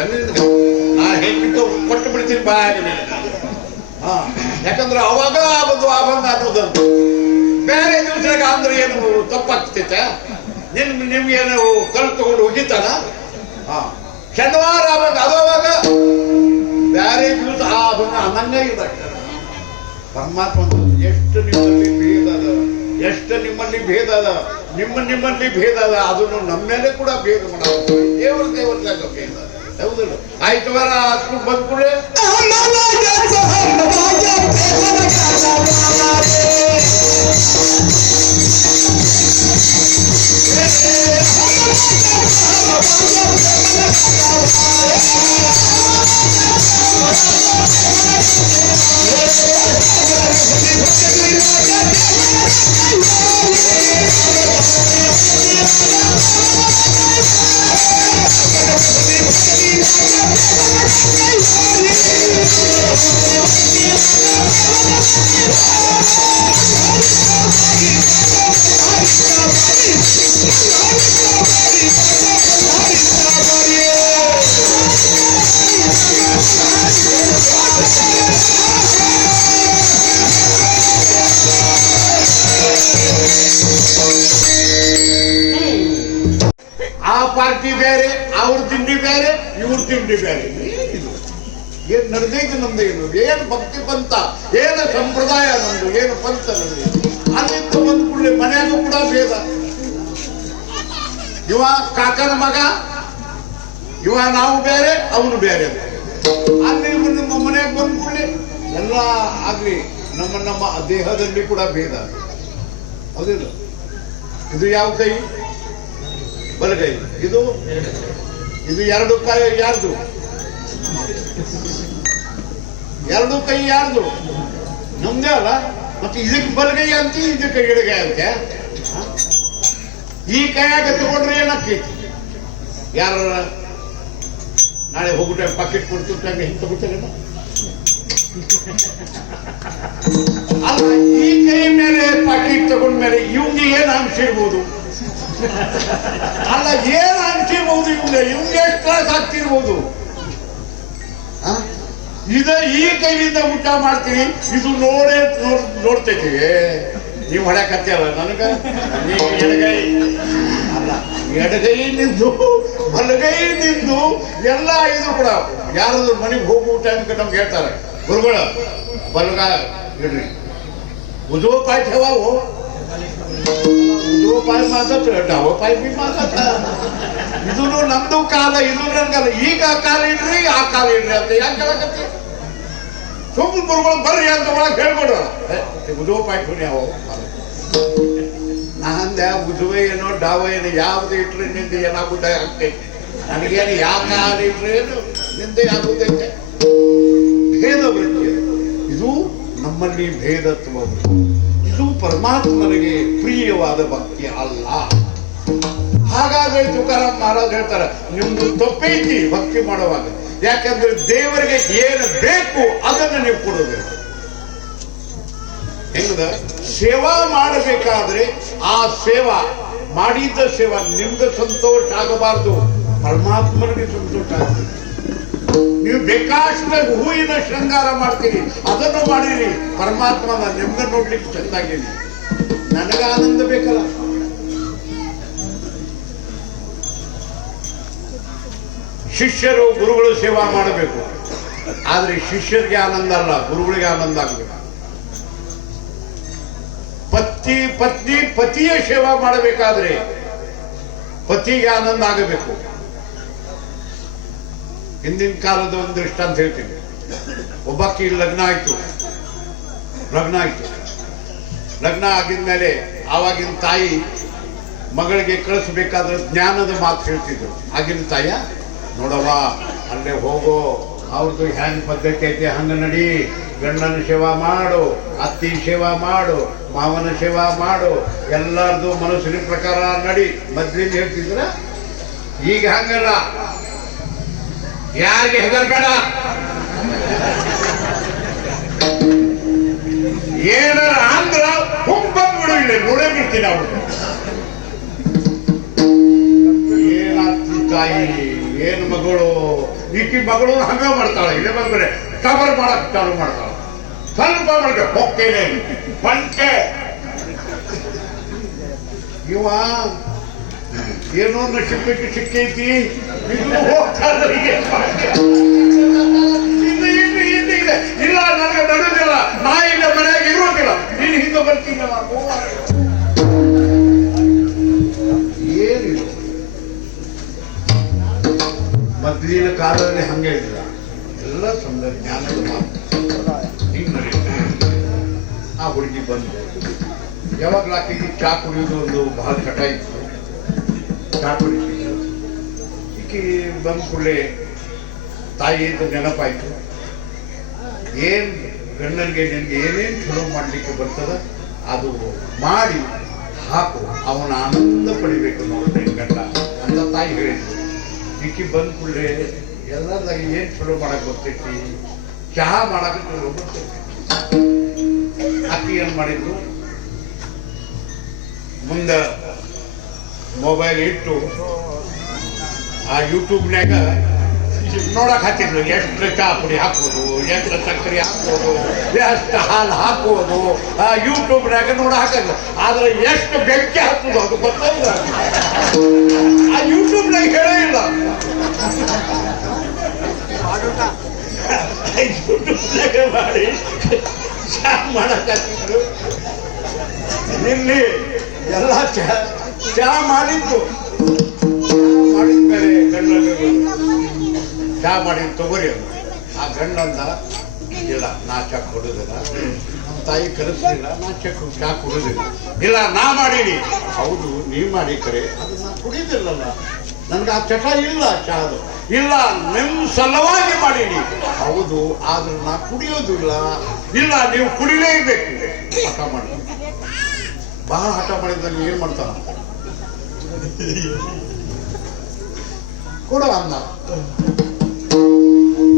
ನಾ ಹೆಂಗಿಟ್ಟು ಕೊಟ್ಟು ಬಿಡ್ತೀನಿ ಬಾಯಾಗ. ಹಾ, ಯಾಕಂದ್ರೆ ಅವಾಗ ಆಗೋದು ಆಭಂಗ ಅನ್ನೋದಂತ. ಬೇರೆ ದಿವಸನಾಗ ಅಂದ್ರೆ ಏನು ತಪ್ಪಾಗ್ತೈತೆ? ನಿಮ್ಗೇನು ಕಲ್ ತಗೊಂಡು ಹೋಗಿತ್ತಾನ? ಹಾ, ಶನಿವಾರ ಆವಾಗ ಅವಾಗ ಬೇರೆ ದಿವಸ ಆಭಂಗ ಅನ್ನಂಗ ಇದೆ. ಪರಮಾತ್ಮ ಎಷ್ಟು ನಿಮ್ಮಲ್ಲಿ ಭೇದ ಅದ, ಎಷ್ಟು ನಿಮ್ಮಲ್ಲಿ ಭೇದ ಅದ, ನಿಮ್ಮಲ್ಲಿ ಭೇದ ಅದ, ಅದನ್ನು ನಮ್ಮ ಮೇಲೆ ಕೂಡ ಭೇದ ಮಾಡೋದು. ದೇವರದಾಗ ಭೇದ ಹೌದಿಲ್ಲ. ಆಯ್ತು ವಾರ ಹಾಸ್ಕೊಂಡು ಬಂದ್ಕೂಡಲೇ ಆ ಪಾರ್ಟಿ ಬೇರೆ, ಅವ್ರ ತಿಂಡಿ ಬೇರೆ, ಇವ್ರ ತಿಂಡಿ ಬೇರೆ. ಏನಿದು? ಏನ್ ನಡೆದೈತೆ ನಮ್ದು? ಏನು ಏನು ಭಕ್ತಿ ಪಂಥ, ಏನು ಸಂಪ್ರದಾಯ ನಮ್ದು, ಏನು ಪಂಥ ನಮ್ದು? ಅಲ್ಲಿಂದ ಬಂದ್ಕೂಡಲೇ ಮನೆಯಾಗೂ ಕೂಡ ಭೇದ. ಇವ ಕಾಕನ ಮಗ, ಇವ ನಾವು ಬೇರೆ, ಅವನು ಬೇರೆ. ಅಲ್ಲಿ ನಮ್ಮ ಮನೆಗೆ ಬಂದ್ಕೂಡಲೇ ಎಲ್ಲ ಆಗ್ಲಿ ನಮ್ಮ ದೇಹದಲ್ಲಿ ಕೂಡ ಭೇದ. ಹೌದಿಲ್ಲ? ಇದು ಯಾವ ಕೈ? ಬಲಗೈ. ಇದು ಎರಡು ಕೈ ಯಾರ್ದು? ಎರಡು ಕೈ ಯಾರ್ದು? ನಮ್ದೇ ಅಲ್ಲ. ಮತ್ತೆ ಇದಕ್ಕೆ ಬಲಗೈ ಅಂತ, ಇದಕ್ಕೆ ಎಡಗೈ ಅಂತೆ. ಈ ಕೈಯಾಗ ತಗೊಂಡ್ರೆ ಏನಾಕೈತಿ? ಯಾರ ನಾಳೆ ಹೋಗೋ ಟೈಮ್ ಪಾಕೆಟ್ ಕೊಡ್ತಿರ್ತಾಗ ಹಿಂಗೆ ತಗೋತಾರೇನ? ಅಲ್ಲ, ಈ ಕೈ ಮೇಲೆ ಪಾಕೆಟ್ ತಗೊಂಡ್ಮೇಲೆ ಇವ್ಗೆ ಏನ್ ಅಂಶ ಇರ್ಬೋದು? ಅಲ್ಲ, ಏನ್ ಅಂಶಿರ್ಬೋದು? ಇವ್ಗೆ ಎಷ್ಟು ತ್ರಾಸ ಆಗ್ತಿರ್ಬೋದು? ಈ ಕೈಲಿಂದ ಊಟ ಮಾಡ್ತೀವಿ, ಇದು ನೋಡ್ತೈತಿ. ನೀವು ಹೊಡ್ಯಾಕತ್ತಲ್ಲ ನನಗ. ನೀವು ಎಡಗೈ ಅಲ್ಲ, ಎಡಗೈ ನಿಂದು ಬಲಗೈ ನಿಂದು ಎಲ್ಲ ಇದು ಕೂಡ ಯಾರಾದ್ರೂ ಮನೆಗೆ ಹೋಗುವ ಟೈಮ್ಗೆ ನಮ್ಗೆ ಹೇಳ್ತಾರೆ ಗುರುಗಳ ಬಲಗ ಇಡ್ರಿ, ಉದೋ ಪಾಯ್ ठेवावो, ಉದೋ ಪಾಯ್ ಮಾತಾಡ ಡಾವ ಪಾಯ್ ಬಿ ಮಾತಾಡ. ಇದು ನಮ್ದು ಕಾಲ, ಇದು ನನ್ಗಲ್ಲ. ಈಗ ಕಾಲ ಇಡ್ರಿ, ಆ ಕಾಲ ಇಡ್ರಿ ಅಂತ ಯಾಕೆ ಹೇಳಕತ್ತಿ? ಸುಮ್ಮನೆ ಗುರುಗಳು ಬರ್ರಿ ಅಂತ ಒಳಗೆ ಹೇಳ್ಕೊಡ್ರ. ಉದೋ ಪಾಯ್ ठेवण्यावो. ನಾಂದೆ ಉದುವೆ ಏನೋ ಡಾವ ಏನೋ ಯಾವ್ದು ಇಟ್ರೆ ನಿಂದ ಏನಾಗುದ ಆಗ್ತೈತಿ. ನನಗೇನು ಯಾವ ಕಾಲ ಇಟ್ರೆ ಏನು ನಿಂದೆ ಆಗುದೈತೆ? ಭೇದ ವೃತ್ತಿ. ಇದು ನಮ್ಮಲ್ಲಿ ಭೇದತ್ವ. ಇದು ಪರಮಾತ್ಮನಿಗೆ ಪ್ರಿಯವಾದ ಭಕ್ತಿ ಅಲ್ಲ. ಹಾಗಾದ್ರೆ ತುಕಾರಾಮ್ ಮಹಾರಾಜ್ ಹೇಳ್ತಾರೆ, ನಿಮ್ದು ತಪ್ಪೈತಿ ಭಕ್ತಿ ಮಾಡುವಾಗ. ಯಾಕಂದ್ರೆ ದೇವರಿಗೆ ಏನು ಬೇಕು ಅದನ್ನು ನೀವು ಕೊಡೋದಿಲ್ಲ. ಹೆಂಗದ ಸೇವಾ ಮಾಡಬೇಕಾದ್ರೆ ಆ ಸೇವಾ ಮಾಡಿದ್ದ ಸೇವಾ ನಿಮ್ಗೆ ಸಂತೋಷ ಆಗಬಾರ್ದು, ಪರಮಾತ್ಮನಿಗೆ ಸಂತೋಷ ಆಗಬೇಕು. ನೀವು ಬೇಕಾಷ್ಟು ಹೂವಿನ ಶೃಂಗಾರ ಮಾಡ್ತೀರಿ, ಅದನ್ನು ಮಾಡಿರಿ. ಪರಮಾತ್ಮನ ನಿಮ್ಗೆ ನೋಡ್ಲಿಕ್ಕೆ ಚೆಂದಾಗೀನಿ. ನನಗ ಆನಂದ ಬೇಕಲ್ಲ. ಶಿಷ್ಯರು ಗುರುಗಳು ಸೇವಾ ಮಾಡಬೇಕು, ಆದ್ರೆ ಶಿಷ್ಯರಿಗೆ ಆನಂದ ಅಲ್ಲ, ಗುರುಗಳಿಗೆ ಆನಂದ ಆಗಬೇಕು. ಪತ್ನಿ ಪತಿಯ ಸೇವಾ ಮಾಡಬೇಕಾದ್ರೆ ಪತಿಗೆ ಆನಂದ ಆಗಬೇಕು. ಹಿಂದಿನ ಕಾಲದ ಒಂದು ದೃಷ್ಟಾಂತ ಹೇಳ್ತೀನಿ. ಒಬ್ಬಾಕಿ ಲಗ್ನ ಆಯ್ತು. ಲಗ್ನ ಆಗಿದ್ಮೇಲೆ ಆವಾಗಿನ ತಾಯಿ ಮಗಳಿಗೆ ಕಳಿಸ್ಬೇಕಾದ್ರೆ ಜ್ಞಾನದ ಮಾತು ಹೇಳ್ತಿದ್ರು. ಆಗಿನ ತಾಯ, ನೋಡವ್ವ ಅಲ್ಲೇ ಹೋಗೋ, ಅವ್ರದ್ದು ಹ್ಯಾಂಗ್ ಪದ್ಧತಿ ಐತೆ ಹಂಗ ನಡಿ, ಗಂಡನ ಸೇವಾ ಮಾಡು, ಅತ್ತಿ ಸೇವಾ ಮಾಡು, ಮಾವನ ಸೇವಾ ಮಾಡು, ಎಲ್ಲರದು ಮನಸ್ಸಿನ ಪ್ರಕಾರ ನಡಿ ಮೊದ್ಲಿಂದ ಹೇಳ್ತಿದ್ರ. ಈಗ ಹಂಗಲ್ಲ, ಯಾರಿಗೆ ಹೆದರ್ಬೇಡ, ಏನಾರ ಅಂದ್ರ ಹುಬ್ಬಂದ್ಬಿಡು, ಇಲ್ಲಿ ನೋಡೇ ಬಿಡ್ತೀನಿ. ಅವ್ರು ಏನಾಗ್ತಿ ತಾಯಿ, ಏನು ಮಗಳು, ಈಕಿ ಮಗಳು ಹಂಗ ಮಾಡ್ತಾಳೆ. ಇಲ್ಲೇ ಬಂದ್ರೆ ಕವರ್ ಮಾಡಕ್ ಚಾಲು ಮಾಡ್ತಾಳ. ಸ್ವಲ್ಪ ಮಾಡ್ಕೆ ಹೋಗ್ತೇನೆ ಬಂಕೆ ಇವ ಏನೋ ನಶಿಪ್ಪಕ್ಕೆ ಸಿಕ್ಕೈತಿ. ಇಲ್ಲ, ನನಗೆ ನಡುದಿಲ್ಲ, ನಾ ಇಲ್ಲ ಮನೆಯಾಗ ಇರೋದಿಲ್ಲ, ನೀನು ಹಿಂದೆ ಬರ್ತೀನಲ್ಲ. ಏನಿಲ್ಲ, ಮೊದಲಿನ ಕಾಲದಲ್ಲಿ ಹಂಗೆ ಇಲ್ಲ. ಎಲ್ಲ ಸಂದ ಜ್ಞಾನದ ಮಾತು ಹಿಂಗ್ ನಡೆಯುತ್ತೆ. ಆ ಹುಡುಗಿ ಬಂದು ಯಾವಾಗಲೂ ಆಕೆಗೆ ಚಾ ಕುಡಿಯೋದು ಒಂದು ಬಹಳ ಕಟ ಇತ್ತು. ಚಾ ಕುಡಿತಿದ್ರು. ಈಕೆ ಬಂದ ಕೂಡಲೇ ತಾಯಿಯಿಂದ ನೆನಪಾಯ್ತು. ಏನ್ ಗಂಡನಿಗೆ ನಿನ್ಗೆ ಏನೇನು ಚಲೋ ಮಾಡ್ಲಿಕ್ಕೆ ಬರ್ತದ ಅದು ಮಾಡಿ ಹಾಕು, ಅವನ ಆನಂದ ಪಡಿಬೇಕು ನೋಡ್ರಿ ಗಂಡ ಅಂತ ತಾಯಿ ಹೇಳಿದ್ರು. ಈಕಿ ಬಂದ ಕೂಡಲೇ ಎಲ್ಲದಾಗ ಏನ್ ಚಲೋ ಮಾಡಕ್ ಗೊತ್ತೈತಿ, ಚಹಾ ಮಾಡಕ್ ಚಲೋ ಗೊತ್ತೈತಿ. ಅಕ್ಕಿ ಏನ್ ಮಾಡಿದ್ರು, ಮುಂದ ಮೊಬೈಲ್ ಇಟ್ಟು ಆ ಯೂಟ್ಯೂಬ್ನ್ಯಾಗ ನೋಡಕ್ ಹತ್ತಿದ್ರು. ಎಷ್ಟು ಚಹಾ ಪುಡಿ ಹಾಕೋದು, ಎಷ್ಟು ಸಕ್ಕರೆ ಹಾಕೋದು, ಎಷ್ಟು ಹಾಲು ಹಾಕೋದು, ಆ ಯೂಟ್ಯೂಬ್ನ್ಯಾಗ ನೋಡ ಹಾಕೋದು. ಆದ್ರೆ ಎಷ್ಟು ಬೆಂಕಿ ಹಾಕೋದು ಅದು ಗೊತ್ತಿಲ್ಲ. ಆ ಯೂಟ್ಯೂಬ್ನಾಗ ಹೇಳೇ ಇಲ್ಲ. ಯೂಟ್ಯೂಬ್ನಾಗ ಮಾಡಿ ಚಹಾ ಮಾಡಕ್ ಹತ್ತಿದ್ರು. ಇಲ್ಲಿ ಎಲ್ಲ ಚಹಾ ಮಾಡಿದ್ದು ಮಾಡಿದ್ಮೇಲೆ ಗಂಡನಿಗೆ ಚಹಾ ಮಾಡಿದ್ ತಗೋರಿ ಅದು. ಆ ಗಂಡಂದ, ಇಲ್ಲ ನಾ ಚಹಾ ಕೊಡುದಿಲ್ಲ, ನಮ್ಮ ತಾಯಿ ಕಲಿಸ್ಲಿಲ್ಲ, ನಾ ಚಹಾ ಕೊಡುದಿಲ್ಲ. ಇಲ್ಲ ನಾ ಮಾಡೀನಿ. ಹೌದು ನೀವ್ ಮಾಡಿ ಕರೆ, ಅದು ನಾ ಕುಡಿದಿಲ್ಲಲ್ಲ, ನನ್ಗೆ ಆ ಚಟ ಇಲ್ಲ ಚಹಾದು. ಇಲ್ಲ ನಿಮ್ ಸಲುವಾಗಿ ಮಾಡೀನಿ. ಹೌದು, ಆದ್ರೆ ನಾ ಕುಡಿಯೋದಿಲ್ಲ. ಇಲ್ಲ ನೀವು ಕುಡಿಲೇಬೇಕು. ಹಠ ಮಾಡಿ ಬಹಳ ಹಠ ಮಾಡಿದ್ದಲ್ಲಿ ಏನ್ ಮಾಡ್ತಾನ, ಕೊಡ ಅನ್ನ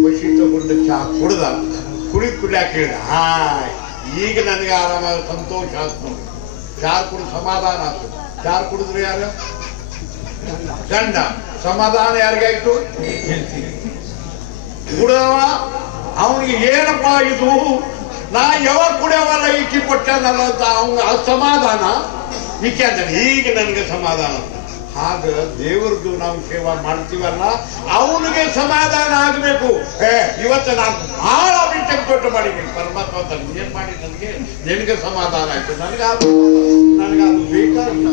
ಬಸಿ ತಗೊಂಡು ಚಹಾ ಕುಡ್ದ. ಕುಡಿಯಾಕ ಹೇಳಿದ, ಈಗ ನನಗೆ ಆರಾಮಾಗ ಸಂತೋಷ ಆಯ್ತು ನೋಡಿ. ಚಹಾ ಕುಡಿದು ಸಮಾಧಾನ ಆಯ್ತು. ಚಹಾ ಕುಡಿದ್ರೆ ಯಾರು? ಗಂಡ. ಸಮಾಧಾನ ಯಾರಿಗಾಯ್ತು? ಕುಡವ ಅವನಿಗೆ ಏನಪ್ಪ ಇದು, ನಾ ಯಾವಾಗ ಕುಡಿಯವಲ್ಲ ಈಕಿ ಕೊಟ್ಟನಲ್ಲ ಅಂತ ಅವನ ಅಸಮಾಧಾನ. ಈಕೆ ಅಂತಾನೆ, ಈಗ ನನಗೆ ಸಮಾಧಾನ. ಹಾಗ ದೇವರದ್ದು ನಾವು ಸೇವಾ ಮಾಡ್ತೀವಲ್ಲ, ಅವನಿಗೆ ಸಮಾಧಾನ ಆಗಬೇಕು. ಇವತ್ತು ನಾನು ಬಹಳ ವಿಷಯಕ್ಕೆ ದೊಡ್ಡ ಮಾಡಿದ್ದೀನಿ. ಪರಮಾತ್ಮ ಅಂತ ಏನ್ ಮಾಡಿ ನನಗೆ ನಿನಗೆ ಸಮಾಧಾನ ಆಯ್ತು, ನನಗಾದು ಬೇಕಾಗಿಲ್ಲ.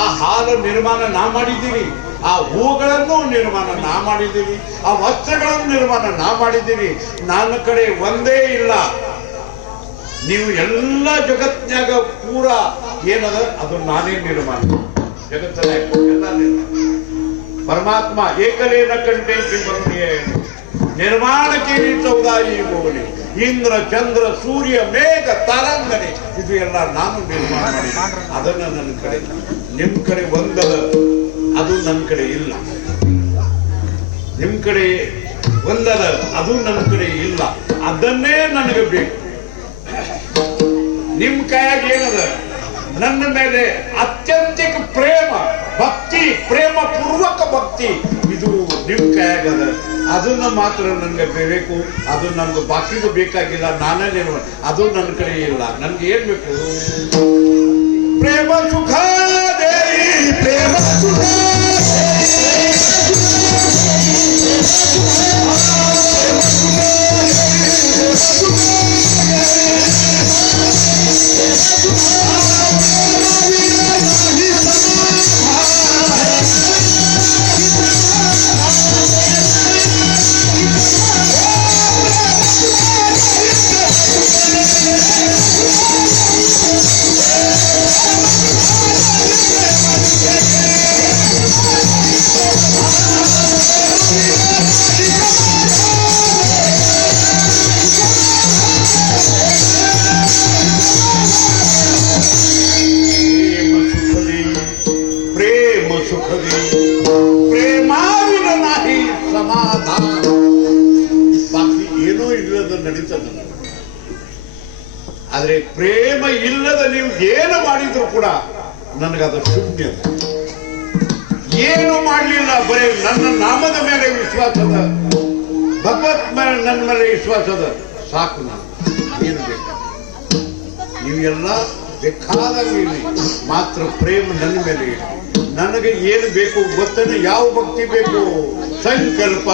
ಆ ಹಾಲು ನಿರ್ಮಾಣ ನಾ ಮಾಡಿದ್ದೀನಿ, ಆ ಹೂಗಳನ್ನು ನಿರ್ಮಾಣ ನಾ ಮಾಡಿದ್ದೀನಿ, ಆ ವಸ್ತ್ರಗಳನ್ನು ನಿರ್ಮಾಣ ನಾ ಮಾಡಿದ್ದೀನಿ. ನನ್ನ ಕಡೆ ಒಂದೇ ಇಲ್ಲ. ನೀವು ಎಲ್ಲ ಜಗತ್ನ್ಯಾಗ ಪೂರ ಏನದ ಅದು ನಾನೇ ನಿರ್ಮಾಣ. ಜಗತ್ತಲ್ಲ ಎಲ್ಲ ಪರಮಾತ್ಮ ಏಕಲೇನ ಕಂಠೆ ನಿರ್ಮಾಣಕ್ಕೆ ಚೌದಾಯಿ ಹೋಗಲಿ. ಇಂದ್ರ ಚಂದ್ರ ಸೂರ್ಯ ಮೇಘ ತರಂಗನೆ ಇದು ಎಲ್ಲ ನಾನು ನಿರ್ಮಾಣ ಮಾಡಿ. ಅದನ್ನ ನನ್ನ ಕಡೆ, ನಿಮ್ ಕಡೆ ಒಂದದ, ಅದು ನನ್ನ ಕಡೆ ಇಲ್ಲ. ನಿಮ್ ಕಡೆ ಒಂದದ, ಅದು ನನ್ನ ಕಡೆ ಇಲ್ಲ. ಅದನ್ನೇ ನನಗೆ ಬೇಕು. ನಿಮ್ ಕೈಯಾಗ ಏನದ, ನನ್ನ ಮೇಲೆ ಅತ್ಯಂತಿಕ ಪ್ರೇಮ ಭಕ್ತಿ, ಪ್ರೇಮ ಪೂರ್ವಕ ಭಕ್ತಿ, ಇದು ನಿಮ್ ಕೈಯಾಗದ. ಅದನ್ನ ಮಾತ್ರ ನನಗೆ ಬೇಕು. ಅದು ನನ್ಗೆ ಬಾಕಿದು ಬೇಕಾಗಿಲ್ಲ. ನಾನೇ ಅದು ನನ್ನ ಕಡೆ ಇಲ್ಲ. ನನ್ಗೆ ಏನ್ ಬೇಕು? ಪ್ರೇಮ ಸುಖ ದೇವಿ, ಪ್ರೇಮ ಸುಖ ನಡೀತದೆ. ಆದ್ರೆ ಪ್ರೇಮ ಇಲ್ಲದ ನೀವು ಏನು ಮಾಡಿದ್ರು ಕೂಡ ನನಗದು ಶೂನ್ಯ. ಏನು ಮಾಡಲಿಲ್ಲ, ಬರೀ ನನ್ನ ನಾಮದ ಮೇಲೆ ವಿಶ್ವಾಸದ, ಭಗವತ್ ಮೇಲೆ ನನ್ನ ಮೇಲೆ ವಿಶ್ವಾಸದ, ಸಾಕು. ನಾನು ಏನು ಬೇಕು? ನೀವೆಲ್ಲ ಬೇಕಾದಾಗ ಮಾತ್ರ ಪ್ರೇಮ ನನ್ನ ಮೇಲೆ ಇಡಿ. ನನಗೆ ಏನು ಬೇಕು ಗೊತ್ತೇನೆ? ಯಾವ ಭಕ್ತಿ ಬೇಕು? ಸಂಕಲ್ಪ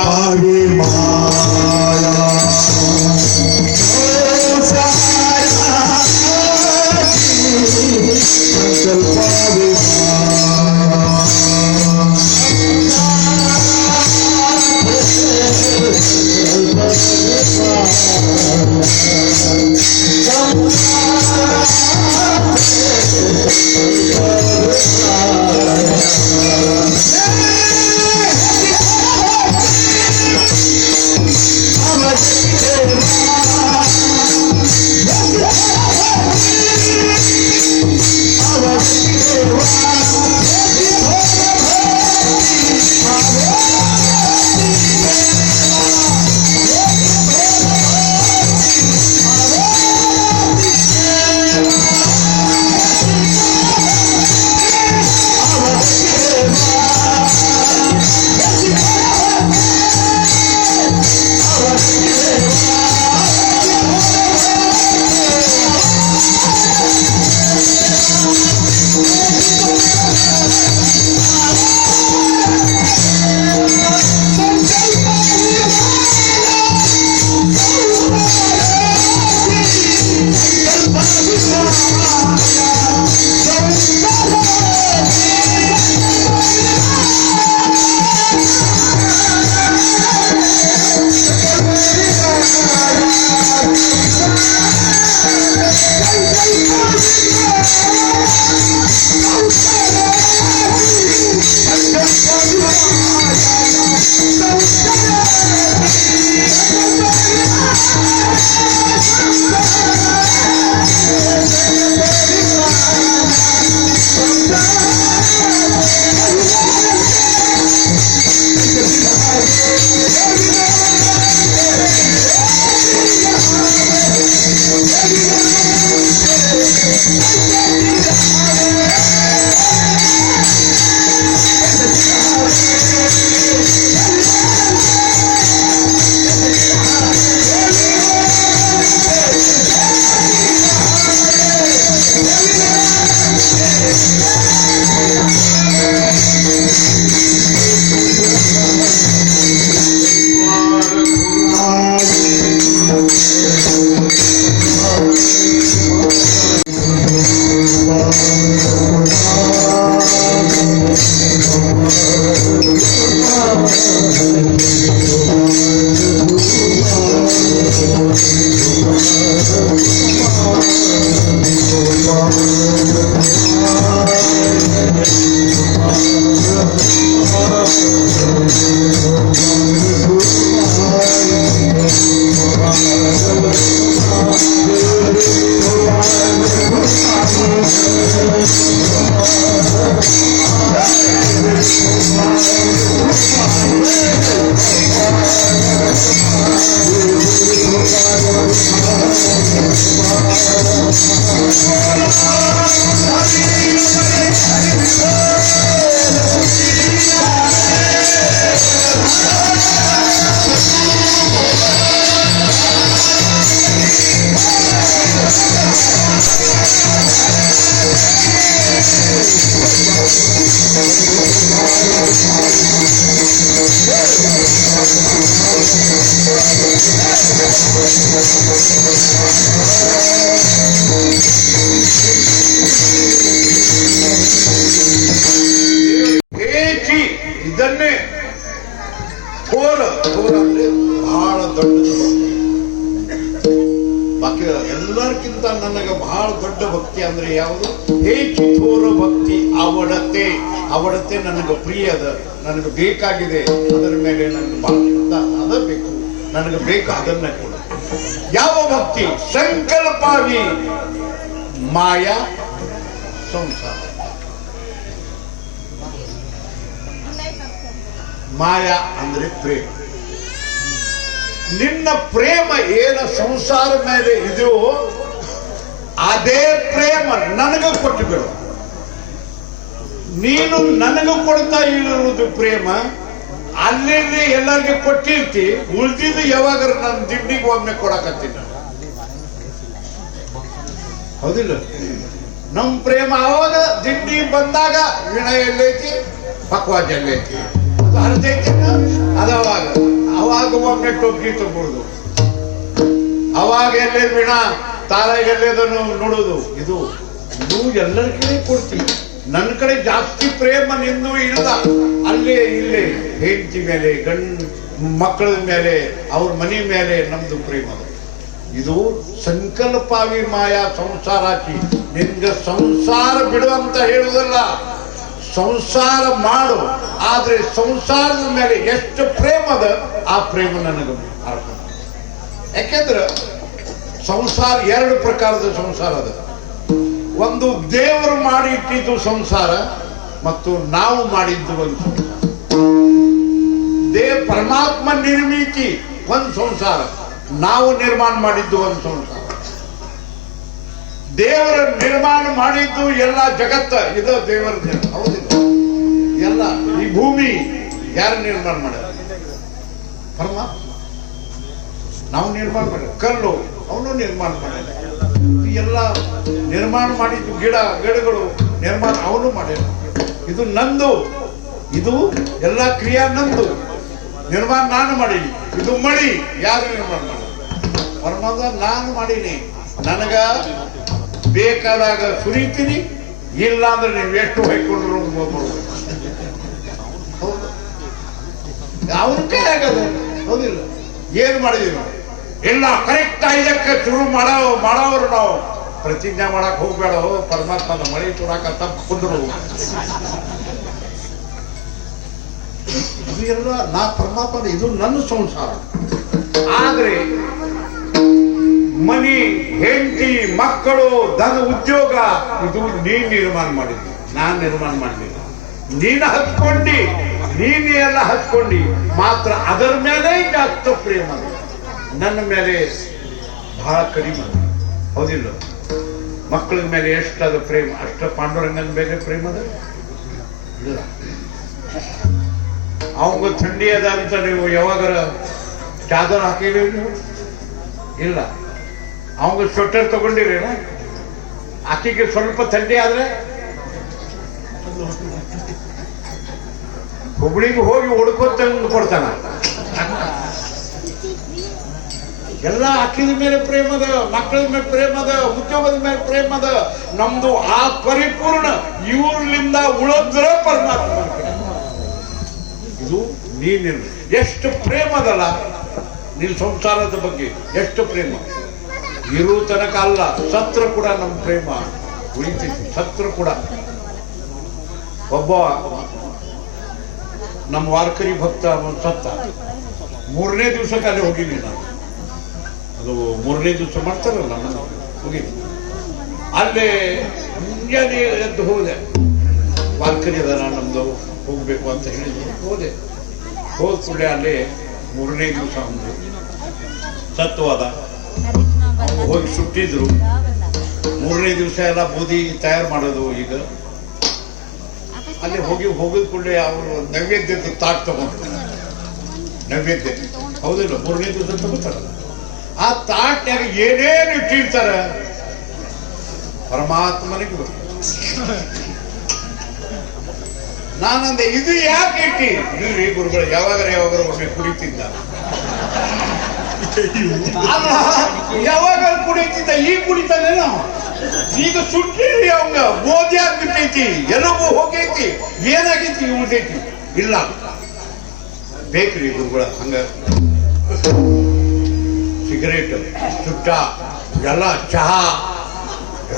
ಬಾಕಿ ಎಲ್ಲರಿಗಿಂತ ನನಗೆ ಬಹಳ ದೊಡ್ಡ ಭಕ್ತಿ ಅಂದ್ರೆ ಯಾವುದು? ಹೆಚ್ಚೋರ ಭಕ್ತಿ. ಅವಡತೆ ನನಗೆ ಪ್ರಿಯ ಅದ, ನನಗೆ ಬೇಕಾಗಿದೆ, ಅದರ ಮೇಲೆ ನನಗೆ ಬಹಳ ಅದ ಬೇಕು, ನನಗೆ ಬೇಕು ಅದನ್ನ ಕೊಡು. ಯಾವ ಭಕ್ತಿ? ಸಂಕಲ್ಪಾವಿ ಮಾಯಾ ಸಂಸಾರ. ಮಾಯಾ ಅಂದ್ರೆ ಪ್ರೇಮ. ನಿನ್ನ ಪ್ರೇಮ ಏನು ಸಂಸಾರ ಮೇಲೆ ಇದೆಯೋ ಅದೇ ಪ್ರೇಮ ನನಗೆ ಕೊಟ್ಟು ಬಿಡು. ನೀನು ನನಗೆ ಕೊಡ್ತಾ ಇರುವುದು ಪ್ರೇಮ, ಅಲ್ಲಿ ಎಲ್ಲರಿಗೆ ಕೊಟ್ಟಿರ್ತಿ, ಉಳಿದಿದ್ದು ಯಾವಾಗ ನನ್ನ ದಿಂಡಿಗೆ ಒಮ್ಮೆ ಕೊಡಕತ್ತೀನಿ. ಹೌದಿಲ್ಲ? ನಮ್ಮ ಪ್ರೇಮ ಅವಾಗ ದಿಂಡಿ ಬಂದಾಗ ವೀಣ ಎಲ್ಲೈತಿ, ಪಕ್ವಾಜ್ ಎಲ್ಲೈತಿ, ಅದು ಅರ್ಧೈತಿ, ಅದು ಅವಾಗ ಒಮ್ಮೆ ಟೊಬ್ಬಿ ತಗೊಳ್ದು, ಅವಾಗ ಎಲ್ಲೇ ವೀಣ ತಾರ ಎಲ್ಲೇದನ್ನು ನೋಡುದು. ಇದು ಎಲ್ಲರ ಕಡೆ ಕೊಡ್ತೀವಿ. ನನ್ನ ಕಡೆ ಜಾಸ್ತಿ ಪ್ರೇಮ ನಿಂದು ಇಲ್ಲ. ಅಲ್ಲೇ ಇಲ್ಲೇ ಹೆಂಡತಿ ಮೇಲೆ, ಮಕ್ಕಳ ಮೇಲೆ, ಅವ್ರ ಮನೆ ಮೇಲೆ ನಮ್ದು ಪ್ರೇಮ. ಇದು ಸಂಕಲ್ಪಾವಿ ಮಾಯಾ ಸಂಸಾರಾಚಿ. ನಿನ್ಗೆ ಸಂಸಾರ ಬಿಡು ಅಂತ ಹೇಳುವುದಲ್ಲ, ಸಂಸಾರ ಮಾಡು. ಆದ್ರೆ ಸಂಸಾರದ ಮೇಲೆ ಎಷ್ಟು ಪ್ರೇಮದ ಆ ಪ್ರೇಮ ನನಗೆ ಅರ್ಪಣೆ. ಯಾಕೆಂದ್ರೆ ಸಂಸಾರ ಎರಡು ಪ್ರಕಾರದ ಸಂಸಾರ ಅದ. ಒಂದು ದೇವರು ಮಾಡಿ ಇಟ್ಟಿದ್ದು ಸಂಸಾರ, ಮತ್ತು ನಾವು ಮಾಡಿದ್ದು ಒಂದು ಸಂಸಾರ. ಪರಮಾತ್ಮ ನಿರ್ಮಿತಿ ಒಂದು ಸಂಸಾರ, ನಾವು ನಿರ್ಮಾಣ ಮಾಡಿದ್ದು ಒಂದು ಸಂಸಾರ. ದೇವರ ನಿರ್ಮಾಣ ಮಾಡಿದ್ದು ಎಲ್ಲ ಜಗತ್ತ ಇದು ದೇವರ. ಹೌದಿಲ್ಲ? ಎಲ್ಲ ಈ ಭೂಮಿ ಯಾರು ನಿರ್ಮಾಣ ಮಾಡ್ಯಾರ? ಪರಮಾತ್ಮ. ನಾವು ನಿರ್ಮಾಣ ಮಾಡ, ಕಲ್ಲು ಅವನು ನಿರ್ಮಾಣ ಮಾಡ್ಯಾರ. ಎಲ್ಲ ನಿರ್ಮಾಣ ಮಾಡಿದ್ದು ಗಿಡಗಳು ನಿರ್ಮಾಣ ಅವನು ಮಾಡ್ಯಾರ. ಇದು ನಂದು, ಇದು ಎಲ್ಲ ಕ್ರಿಯಾ ನಂದು, ನಿರ್ಮಾಣ ನಾನು ಮಾಡೀನಿ. ಇದು ಮಳಿ ಯಾರು ನಿರ್ಮಾಣ ಮಾಡ? ಪರಮಾತ್ಮ ನಾನು ಮಾಡೀನಿ. ನನಗ ಬೇಕಾದಾಗ ಸುರಿತೀನಿ, ಇಲ್ಲ ಅಂದ್ರೆ ನೀವು ಎಷ್ಟು ಹೊಯ್ಕೊಂಡ್ರು ಅವ್ರ ಕೈ ಆಗದ. ಹೌದಿಲ್ಲ? ಏನ್ ಮಾಡಿದೀವಿ? ಇಲ್ಲ ಕರೆಕ್ಟ್ ಇದಕ್ಕೆ ಶುರು ಮಾಡೋರು ನಾವು. ಪ್ರತಿಜ್ಞೆ ಮಾಡಕ್ ಹೋಗ್ಬೇಡ, ಪರಮಾತ್ಮನ ಮಳೆ ಕೊಡಾಕ ಕುಂದ್ರು. ಇದು ಎಲ್ಲ ನಾ ಪರಮಾತ್ಮನ, ಇದು ನನ್ನ ಸಂಸಾರ. ಆದ್ರೆ ಮನಿ, ಹೆಂಡತಿ, ಮಕ್ಕಳು, ಧನ, ಉದ್ಯೋಗ ಇದು ನೀನ್ ನಿರ್ಮಾಣ ಮಾಡಿದ್ವಿ, ನಾನ್ ನಿರ್ಮಾಣ ಮಾಡಲಿಲ್ಲ. ನೀನು ಹಚ್ಕೊಂಡಿ, ನೀನು ಎಲ್ಲ ಹಚ್ಕೊಂಡಿ. ಮಾತ್ರ ಅದರ ಮೇಲೆ ಜಾಸ್ತಿ ಪ್ರೇಮ, ನನ್ನ ಮೇಲೆ ಬಹಳ ಕಡಿಮೆ. ಹೌದಿಲ್ಲ? ಮಕ್ಕಳ ಮೇಲೆ ಎಷ್ಟದ ಪ್ರೇಮ, ಅಷ್ಟ ಪಾಂಡುರಂಗನ ಮೇಲೆ ಪ್ರೇಮದ ಇಲ್ಲ. ಅವಂಗ ಥಂಡಿ ಅದ ಅಂತ ನೀವು ಯಾವಾಗರ ಚಾದರ್ ಹಾಕಿರಿ ನೀವು? ಇಲ್ಲ. ಅವಂಗ ಸ್ವೆಟರ್ ತಗೊಂಡಿರೇನ? ಆಕಿಗೆ ಸ್ವಲ್ಪ ಥಂಡಿ ಆದ್ರೆ ಹುಬ್ಳಿಗೆ ಹೋಗಿ ಹುಡ್ಕೋತ ಕೊಡ್ತಾನ. ಎಲ್ಲ ಹಾಕಿದ ಮೇಲೆ ಪ್ರೇಮದ, ಮಕ್ಕಳ ಮೇಲೆ ಪ್ರೇಮದ, ಉದ್ಯೋಗದ ಮೇಲೆ ಪ್ರೇಮದ. ನಮ್ದು ಆ ಪರಿಪೂರ್ಣ ಇವ್ರಲಿಂದ ಉಳಿದ್ರ ಪರಮಾತ್ಮ. ಇದು ನೀನು ಎಷ್ಟು ಪ್ರೇಮದಲ್ಲ ನಿನ್ ಸಂಸಾರದ ಬಗ್ಗೆ, ಎಷ್ಟು ಪ್ರೇಮ. ಇರು ತನಕ ಅಲ್ಲ, ಸತ್ರ ಕೂಡ ನಮ್ಮ ಪ್ರೇಮ ಉಳಿತೈತಿ. ಸತ್ರ ಕೂಡ ಒಬ್ಬ ನಮ್ಮ ವಾರ್ಕರಿ ಭಕ್ತ ಸತ್ತ. 3ನೇ ದಿವಸಕ್ಕೆ ಅಲ್ಲಿ ಹೋಗಿನಿ ನಾನು. ಅದು 3ನೇ ದಿವಸ ಮಾಡ್ತಾರಲ್ಲ, ನಾನು ಹೋಗಿನಿ. ಅಲ್ಲೇ ಮುಂಜಾನೆ ಎದ್ದು ಹೋದೆ. ವಾರ್ಕರಿ ಅದ ನಮ್ದು, ಹೋಗ್ಬೇಕು ಅಂತ ಹೇಳಿದ್ರು. ಹೋದೆ. ಹೋದ ಕೂಡಲೇ ಅಲ್ಲೇ 3ನೇ ದಿವಸ ಒಂದು ಸತ್ವಾದ ಹೋಗಿ ಸುಟ್ಟಿದ್ರು. 3ನೇ ದಿವಸ ಎಲ್ಲ ಬೂದಿ ತಯಾರು ಮಾಡೋದು. ಈಗ ಅಲ್ಲಿ ಹೋಗಿದ ಕೂಡಲೇ ಅವರು ನೈವೇದ್ಯದ ತಾಟ್ ತಗೊಂಡ್ರು. ನೈವೇದ್ಯ ಹೌದಿಲ್ಲ? 3ನೇ ದಿವಸ ತಗೋತಾರಲ್ಲ. ಆ ತಾಟ್ಯಾಗ ಏನೇನು ಇಟ್ಟಿರ್ತಾರ ಪರಮಾತ್ಮನಿಗೆ ಗೊತ್ತು. ನಾನಂದೆ ಇದು ಯಾಕೆ ಇಟ್ಟಿ? ಇಲ್ರಿ ಗುರುಗಳು ಯಾವಾಗ ಒಮ್ಮೆ ಕುಡಿತಿದ್ದ. ಅಲ್ಲ, ಯಾವಾಗ ಕುಡಿತಿದ್ದ, ಈಗ ಕುಡಿತಾನೇನೋ? ಈಗ ಸುಟ್ಟಿರಿ ಅವಂಗ ಬೋಧಿ ಆಗ್ಬಿಟ್ಟೈತಿ, ಎಲುಬು ಹೋಗೈತಿ, ಏನಾಗೈತಿ ಉಳಿದೈತಿ. ಇಲ್ಲ ಬೇಕ್ರಿ ಗುರುಗಳ ಹಂಗ ಸಿಗರೇಟ್, ಚುಟ್ಟ, ಎಲ್ಲ ಚಹಾ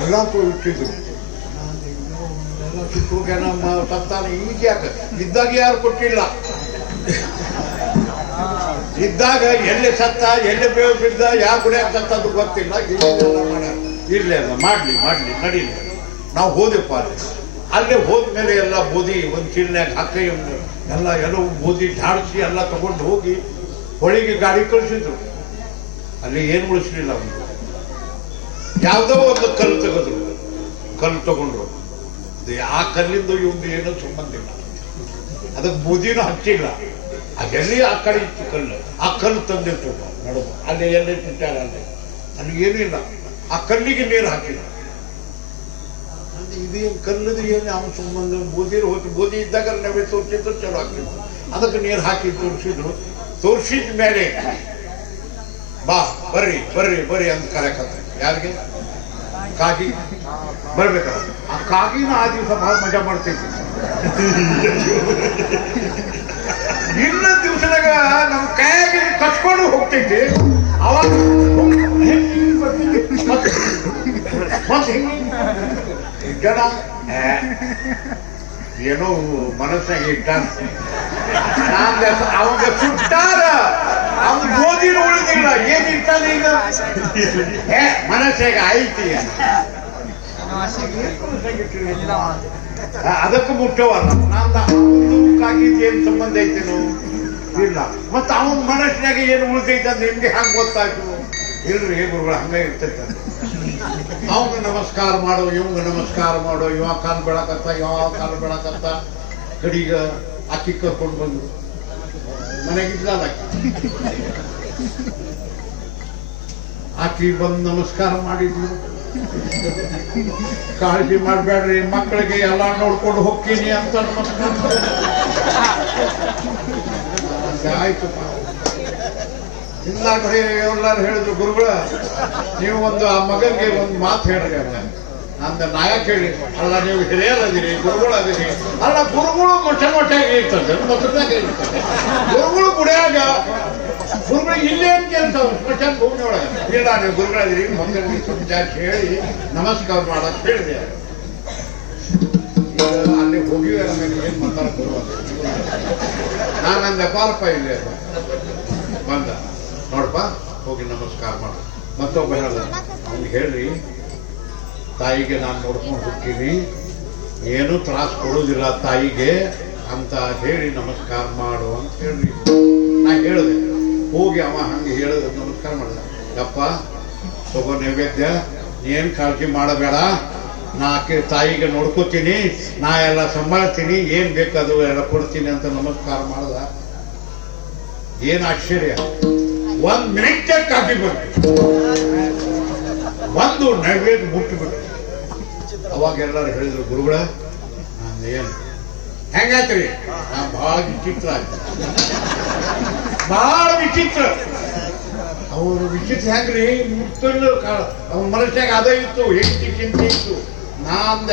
ಎಲ್ಲ ಇಟ್ಟಿದ್ರು. ಎಲ್ಲ ಸುಟ್ಟೋಗ್ಯ ನಮ್ಮ ಸತ್ತಾನ ಈಗ ಯಾಕೆ ಇದ್ದಾಗ ಯಾರು ಕೊಟ್ಟಿಲ್ಲ. ಇದ್ದಾಗ ಎಲ್ಲಿ ಸತ್ತ ಎಲ್ಲಿ ಬೇವು ಬಿದ್ದ ಯಾವ ಗುಡಿಯಾಗ ಸತ್ತದು ಗೊತ್ತಿಲ್ಲ. ಇಲ್ಲೇ ಅಲ್ಲ ಮಾಡ್ಲಿ ನಡೀಲಿ. ನಾವು ಹೋದೆಪ್ಪ ಅಲ್ಲೇ ಹೋದ್ಮೇಲೆ ಎಲ್ಲ ಬೋದಿ ಒಂದು ಚೀಲ್ನ್ಯಾಗ ಹಾಕಿ ಎಲ್ಲವೂ ಬೋದಿ ಧಾಡಿಸಿ ಎಲ್ಲ ತಗೊಂಡು ಹೋಗಿ ಹೊಳಿಗೆ ಗಾಡಿ ಕಳಿಸಿದ್ರು. ಅಲ್ಲಿ ಏನು ಉಳಿಸ್ಲಿಲ್ಲ ಅವನು. ಯಾವುದೋ ಒಂದು ಕಲ್ಲು ತಗೊಂಡ್ರು. ಆ ಕಲ್ಲಿಂದ ಇವಂದು ಏನೋ ಸಂಬಂಧ ಇಲ್ಲ. ಅದಕ್ಕೆ ಬೂದಿನೂ ಹಚ್ಚಿಲ್ಲ. ಅದೆಲ್ಲಿ ಆ ಕಡೆ ಇತ್ತು ಕಲ್ಲು. ಆ ಕಲ್ಲು ತಂದಿಟ್ಟು ನಡುವ ಅಲ್ಲಿ ಎಲ್ಲಿ ಬಿಟ್ಟಾರ ಅಲ್ಲಿ ಏನೂ ಇಲ್ಲ. ಆ ಕಲ್ಲಿಗೆ ನೀರು ಹಾಕಿಲ್ಲ. ಇದೇನು ಕಲ್ಲದು ಏನು ಅವನ ಸಂಬಂಧ. ಬೂದಿರು ಹೋಗಿ ಬೂದಿ ಇದ್ದಾಗ ನಾವೇ ತೋರಿಸಿದ್ರು ಚಲೋ ಆಗ್ತಿತ್ತು. ಅದಕ್ಕೆ ನೀರು ಹಾಕಿ ತೋರಿಸಿದ ಮೇಲೆ ಬಾ ಬರ್ರಿ ಅಂತ ಕರೆಯಕತ್ತ. ಯಾರಿಗೆ? ಕಾಗಿ ಬರ್ಬೇಕಲ್ಲ. ಆ ಕಾಗಿನ ಆ ದಿವಸ ಬಹಳ ಮಜಾ ಮಾಡ್ತೈತಿ. ಇನ್ನ ದಿವಸದಾಗ ನಮ್ಮ ಕೈಯಾಗಿ ಕಚ್ಕೊಂಡು ಹೋಗ್ತೈತಿ. ಅವಾಗ ಜನ ಏನೋ ಮನಸ್ಸಾಗ ಇಟ್ಟಾನ. ಅವಾಗ ಸುಟ್ಟಾರ. ಅವ್ನು ಓದಿನ ಉಳಿದಿಲ್ಲ. ಏನ್ ಇರ್ತಾನ ಈಗ ಮನಸ್ಸಾಗ ಐತಿ. ಅದಕ್ಕೆ ಮುಖ್ಯವಲ್ಲ. ಕಾಗಿದ್ದು ಏನ್ ಸಂಬಂಧ ಐತೇನು ಇಲ್ಲ. ಮತ್ತ ಅವನ ಮನಸ್ಸಿನಾಗ ಏನು ಉಳಿದೈತೆ ಅಂದ್ರೆ ನಿಮ್ಗೆ ಹಂಗ ಗೊತ್ತಾಯ್ತು. ಇಲ್ರಿ ಗುರುಗಳು ಹಂಗ ಇರ್ತೈತೆ. ಅವಂಗ ನಮಸ್ಕಾರ ಮಾಡೋ ಇವಂಗ ನಮಸ್ಕಾರ ಮಾಡೋ. ಇವ ಕಾಲು ಬೆಳಕತ್ತ ಕಡೀಗ ಅಕ್ಕಿ ಕರ್ಕೊಂಡು ಬಂದ್ರು. ಮನೆಗಿದ್ಲಲ್ಲ ಆಕಿ ಬಂದು ನಮಸ್ಕಾರ ಮಾಡಿದ್ಲು. ಕಾಳಜಿ ಮಾಡ್ಬೇಡ್ರಿ ಮಕ್ಕಳಿಗೆ ಎಲ್ಲ ನೋಡ್ಕೊಂಡು ಹೋಗ್ತೀನಿ ಅಂತ ನಮಸ್ಕಾರ ಆಯ್ತು. ಇಲ್ಲಾಗ ಎಲ್ಲಾರು ಹೇಳಿದ್ರು ಗುರುಗಳ ನೀವು ಒಂದು ಆ ಮಗನಿಗೆ ಒಂದು ಮಾತು ಹೇಳ್ರಿ ಅಂತ. ನಂದ ನಾಯಕ ಹೇಳಿ ಅಲ್ಲ ನೀವು ಹಿರಿಯರದಿರಿ ಗುರುಗಳದಿರಿ. ಅಲ್ಲ ಗುರುಗಳು ಮೊಟ್ಟೆ ಇರ್ತದೆ ಮೊಸರಾಗ ಇರ್ತದೆ. ಗುರುಗಳು ಗುಡಿಯಾಗ ಗುರುಗಳು ಇಲ್ಲೇ ಅಂತ ಕೆಲಸ ಸ್ಮಶಾನ ಭೂಮಿ ಒಳಗೆ ಇಲ್ಲ. ನೀವು ಗುರುಗಳದಿರಿ ಮಕ್ಕಳಿಗೆ ಸ್ವಲ್ಪ ಜಾಸ್ತಿ ಹೇಳಿ ನಮಸ್ಕಾರ ಮಾಡಕ್ ಹೇಳಿದೆ. ಅಲ್ಲಿ ಹೋಗಿವೆ ನಮಗೆ ಏನ್ ಮಾತಾಡ ಬರುವಾಗ ನಾನಂದೆ ಬಾರಪ್ಪ ಇಲ್ಲಿ ಬಂದ ನೋಡಪ್ಪ ಹೋಗಿ ನಮಸ್ಕಾರ ಮಾಡು. ಮತ್ತೊಬ್ಬ ಹೇಳ್ದ ಅವ್ನಿಗೆ ಹೇಳ್ರಿ ತಾಯಿಗೆ ನಾನು ನೋಡ್ಕೊಂಡು ಹೋಗ್ತೀನಿ, ಏನು ತ್ರಾಸ ಕೊಡೋದಿಲ್ಲ ತಾಯಿಗೆ ಅಂತ ಹೇಳಿ ನಮಸ್ಕಾರ ಮಾಡು ಅಂತ ಹೇಳ್ರಿ. ನಾ ಹೇಳಿದೆ. ಹೋಗಿ ಅವ ಹಂಗೆ ಹೇಳಿದ ನಮಸ್ಕಾರ ಮಾಡಿದ. ಯಪ್ಪ ತಗೋ ನೈವೇದ್ಯ, ಏನು ಕಾಳಜಿ ಮಾಡಬೇಡ, ನಾ ತಾಯಿಗೆ ನೋಡ್ಕೋತೀನಿ, ನಾ ಎಲ್ಲ ಸಂಭಾಳ್ತೀನಿ, ಏನ್ ಬೇಕದು ಎಲ್ಲ ಕೊಡ್ತೀನಿ ಅಂತ ನಮಸ್ಕಾರ ಮಾಡ್ದ. ಏನ್ ಆಶ್ಚರ್ಯ, 1 ಮಿನಿಟ್ ಕಾಫಿ ಬಂತು, ಒಂದು ನೈವೇದ್ಯ ಮುಟ್ಟಿಬಿಟ್ಟು. ಅವಾಗ ಎಲ್ಲರೂ ಹೇಳಿದ್ರು ಗುರುಗಳ ಏನು ಹೆಂಗಾತ್ರಿ? ನಾ ಬಹಳ ವಿಚಿತ್ರ ಆಯ್ತು, ಬಹಳ ವಿಚಿತ್ರ. ಅವರು ವಿಚಿತ್ರ ಹೆಂಗ್ರಿ ಮುಟ್ಟಲು ಅವ್ನ ಮನಸ್ಸಿನಾಗ ಅದ ಇತ್ತು, ಹೆಂಡತಿ ಚಿಂತೆ ಇತ್ತು. ನಾ ಅಂದ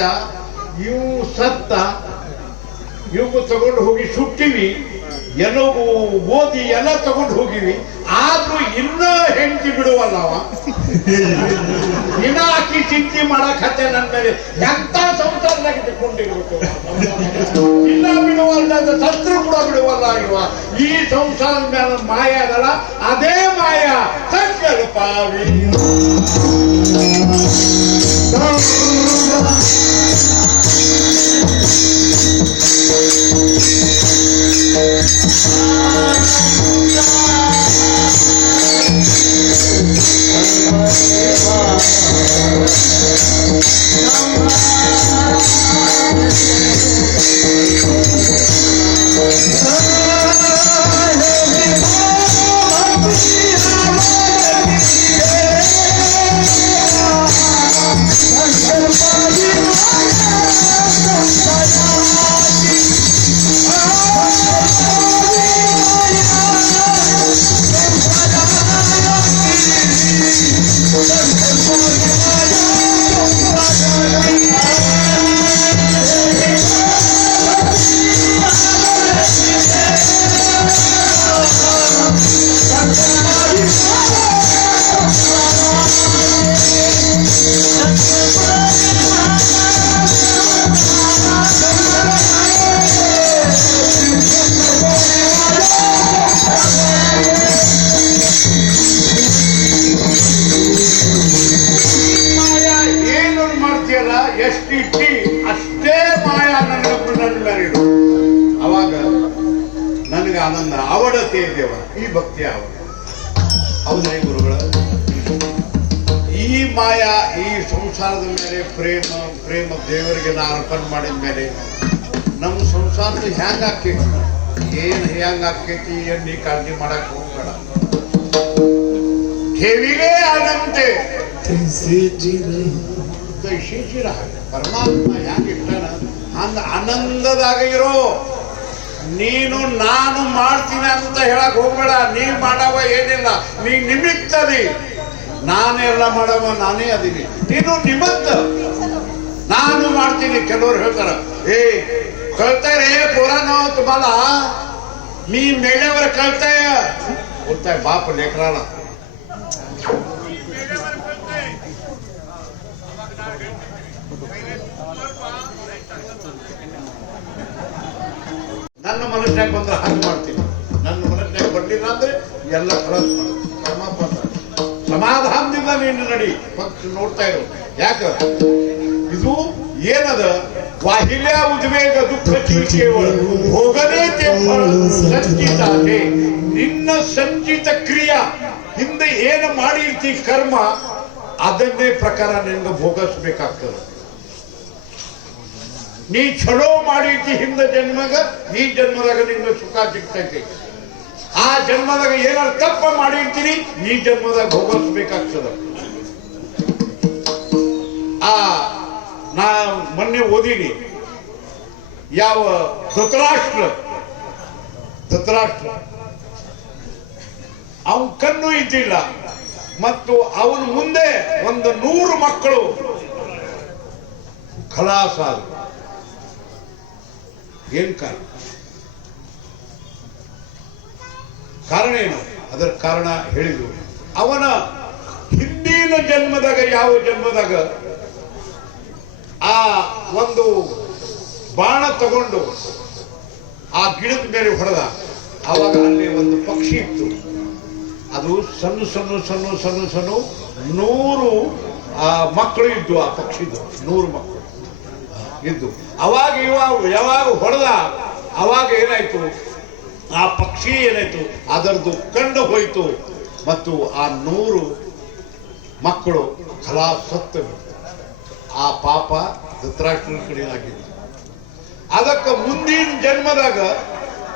ಇವು ಸತ್ತ, ಇವು ತಗೊಂಡು ಹೋಗಿ ಸುಟ್ಟಿವಿ, ಎಲುಬು ಓದಿ ಎಲ್ಲ ತಗೊಂಡು ಹೋಗಿವಿ, ಆದ್ರೂ ಇನ್ನ ಹೆಂಡತಿ ಬಿಡುವಲ್ಲ ಅವ. ಇನ್ನ ಆಕಿ ಚಿಂತೆ ಮಾಡಕತ್ತೆ ನನ್ನ ಮೇಲೆ. ಎಂತ ಸಂಸಾರದಾಗ ಇಟ್ಕೊಂಡಿರ್ಬೇಕು, ಇನ್ನ ಬಿಡುವಲ್ಲ, ಸತ್ರು ಕೂಡ ಬಿಡುವಲ್ಲ ಇವ. ಈ ಸಂಸಾರದ ಮೇಲೆ ಮಾಯ ಅದಲ್ಲ, ಅದೇ ಮಾಯ ಸಂಕಲ್ಪಾವಿ. ಎಷ್ಟು ಇಟ್ಟಿ ಅಷ್ಟೇ ಮಾಯ ನನ್ನ ಮೇಲೆ ಇಡು. ಅವಾಗ ನನಗೆ ಆನಂದ ಅವಡತೆ ದೇವ ಈ ಭಕ್ತಿ ಅವಡ ಹೌದೇ ಗುರುಗಳ. ಈ ಮಾಯ ಈ ಸಂಸಾರದ ಮೇಲೆ ಪ್ರೇಮ ದೇವರಿಗೆ ನಾನು ಅರ್ಪಣೆ ಮಾಡಿದ ಮೇಲೆ ನಮ್ಮ ಸಂಸಾರದ ಹ್ಯಾಂಗ ಆಕೈತಿ, ಏನ್ ಹ್ಯಾಂಗ ಆಕೈತಿ ಏನ್ ನೀ ಕಾಳಜಿ ಮಾಡಕ್ ಹೋಗ್ಬೇಡ. ದೇವಿಗೆ ಆನಂತೆ ಶಿಶಿರ ಪರಮಾತ್ಮ ಹ್ಯಾಂಗ ಇಟ್ಟಾನ ಹಂಗ ಆನಂದದಾಗ ಇರೋ. ನೀನು ನಾನು ಮಾಡ್ತೀನಿ ಅಂತ ಹೇಳಕ್ ಹೋಗ್ಬೇಡ. ನೀ ಮಾಡವ ಏನಿಲ್ಲ, ನೀ ನಿಮಿತ್ತದಿ. ನಾನೆಲ್ಲ ಮಾಡವ ನಾನೇ ಅದೀನಿ, ನೀನು ನಿಮಿತ್ತ. ನಾನು ಮಾಡ್ತೀನಿ. ಕೆಲವರು ಹೇಳ್ತಾರ ಕಳ್ತಾರೆ ಪುರಾನೋ ತುಮಾಲ मी मेल्यावर कळतंय बोलताय बाप लेकराला. ನನ್ನ ಮನಸ್ಸಿನಾಗ ಬಂದ್ರೆ ಹಾಗೆ ಮಾಡ್ತೀನಿ, ನನ್ನ ಮನಸ್ಸಿನಾಗ ಬರ್ಲಿಲ್ಲ ಅಂದ್ರೆ ಎಲ್ಲ ಖಲಾಸ್ ಮಾಡೋದು. ಸಮಾಧಾನದಿಂದ ನೀನು ನಡಿ. ಪಕ್ಷ ನೋಡ್ತಾ ಇರು. ಯಾಕ ಇದು ಏನದ वाहिल्या उद्वेग दुःख केवळ भोगने ते फळ ಸಂಚಿತಾತೆ. ನಿನ್ನ ಸಂಚಿತ ಕ್ರಿಯಾ ಹಿಂದೆ ಏನು ಮಾಡಿರ್ತಿ ಕರ್ಮ ಅದನ್ನೇ ಪ್ರಕಾರ ನಿನ್ಗೆ ಭೋಗಿಸ್ಬೇಕಾಗ್ತದೆ. ನೀ ಚಲೋ ಮಾಡಿರ್ತಿ ಹಿಂದೆ ಜನ್ಮಗ, ಈ ಜನ್ಮದಾಗ ನಿನ್ಗೆ ಸುಖ ಸಿಗ್ತೈತಿ. ಆ ಜನ್ಮದಾಗ ಏನಾದ್ರು ತಪ್ಪ ಮಾಡಿರ್ತೀನಿ ಈ ಜನ್ಮದಾಗ ಭೋಗಿಸ್ಬೇಕಾಗ್ತದೆ. ನಾ ಮೊನ್ನೆ ಓದಿನಿ ಯಾವ ಧೃತರಾಷ್ಟ್ರ ಅವನ ಕಣ್ಣು ಇದ್ದಿಲ್ಲ ಮತ್ತು ಅವನ ಮುಂದೆ 100 ಮಕ್ಕಳು ಖಲಾಸ ಆದ್ರು. ಏನ್ ಕಾರಣ ಏನು? ಅದರ ಕಾರಣ ಹೇಳಿದ್ರು. ಅವನ ಹಿಂದಿನ ಜನ್ಮದಾಗ ಯಾವ ಜನ್ಮದಾಗ ಆ ಒಂದು ಬಾಣ ತಗೊಂಡು ಆ ಗಿಡದ ಮೇಲೆ ಹೊಡೆದ. ಆವಾಗ ಅಲ್ಲಿ ಒಂದು ಪಕ್ಷಿ ಇತ್ತು. ಅದು ಸಣ್ಣ 100 ಮಕ್ಕಳು ಇದ್ದು. ಆ ಪಕ್ಷಿದು 100 ಮಕ್ಕಳು ಇದ್ದು. ಅವಾಗ ಯಾವಾಗ ಹೊಡೆದ ಅವಾಗ ಏನಾಯ್ತು, ಆ ಪಕ್ಷಿ ಏನಾಯ್ತು ಅದರದ್ದು ಕಣ್ಣು ಹೋಯ್ತು ಮತ್ತು ಆ 100 ಮಕ್ಕಳು ಖಲಾಸ್ ಸತ್ತು. ಆ ಪಾಪ ಧೃತರಾಷ್ಟ್ರನ ಕಡೆ ಆಗಿತ್ತು. ಅದಕ್ಕೆ ಮುಂದಿನ ಜನ್ಮದಾಗ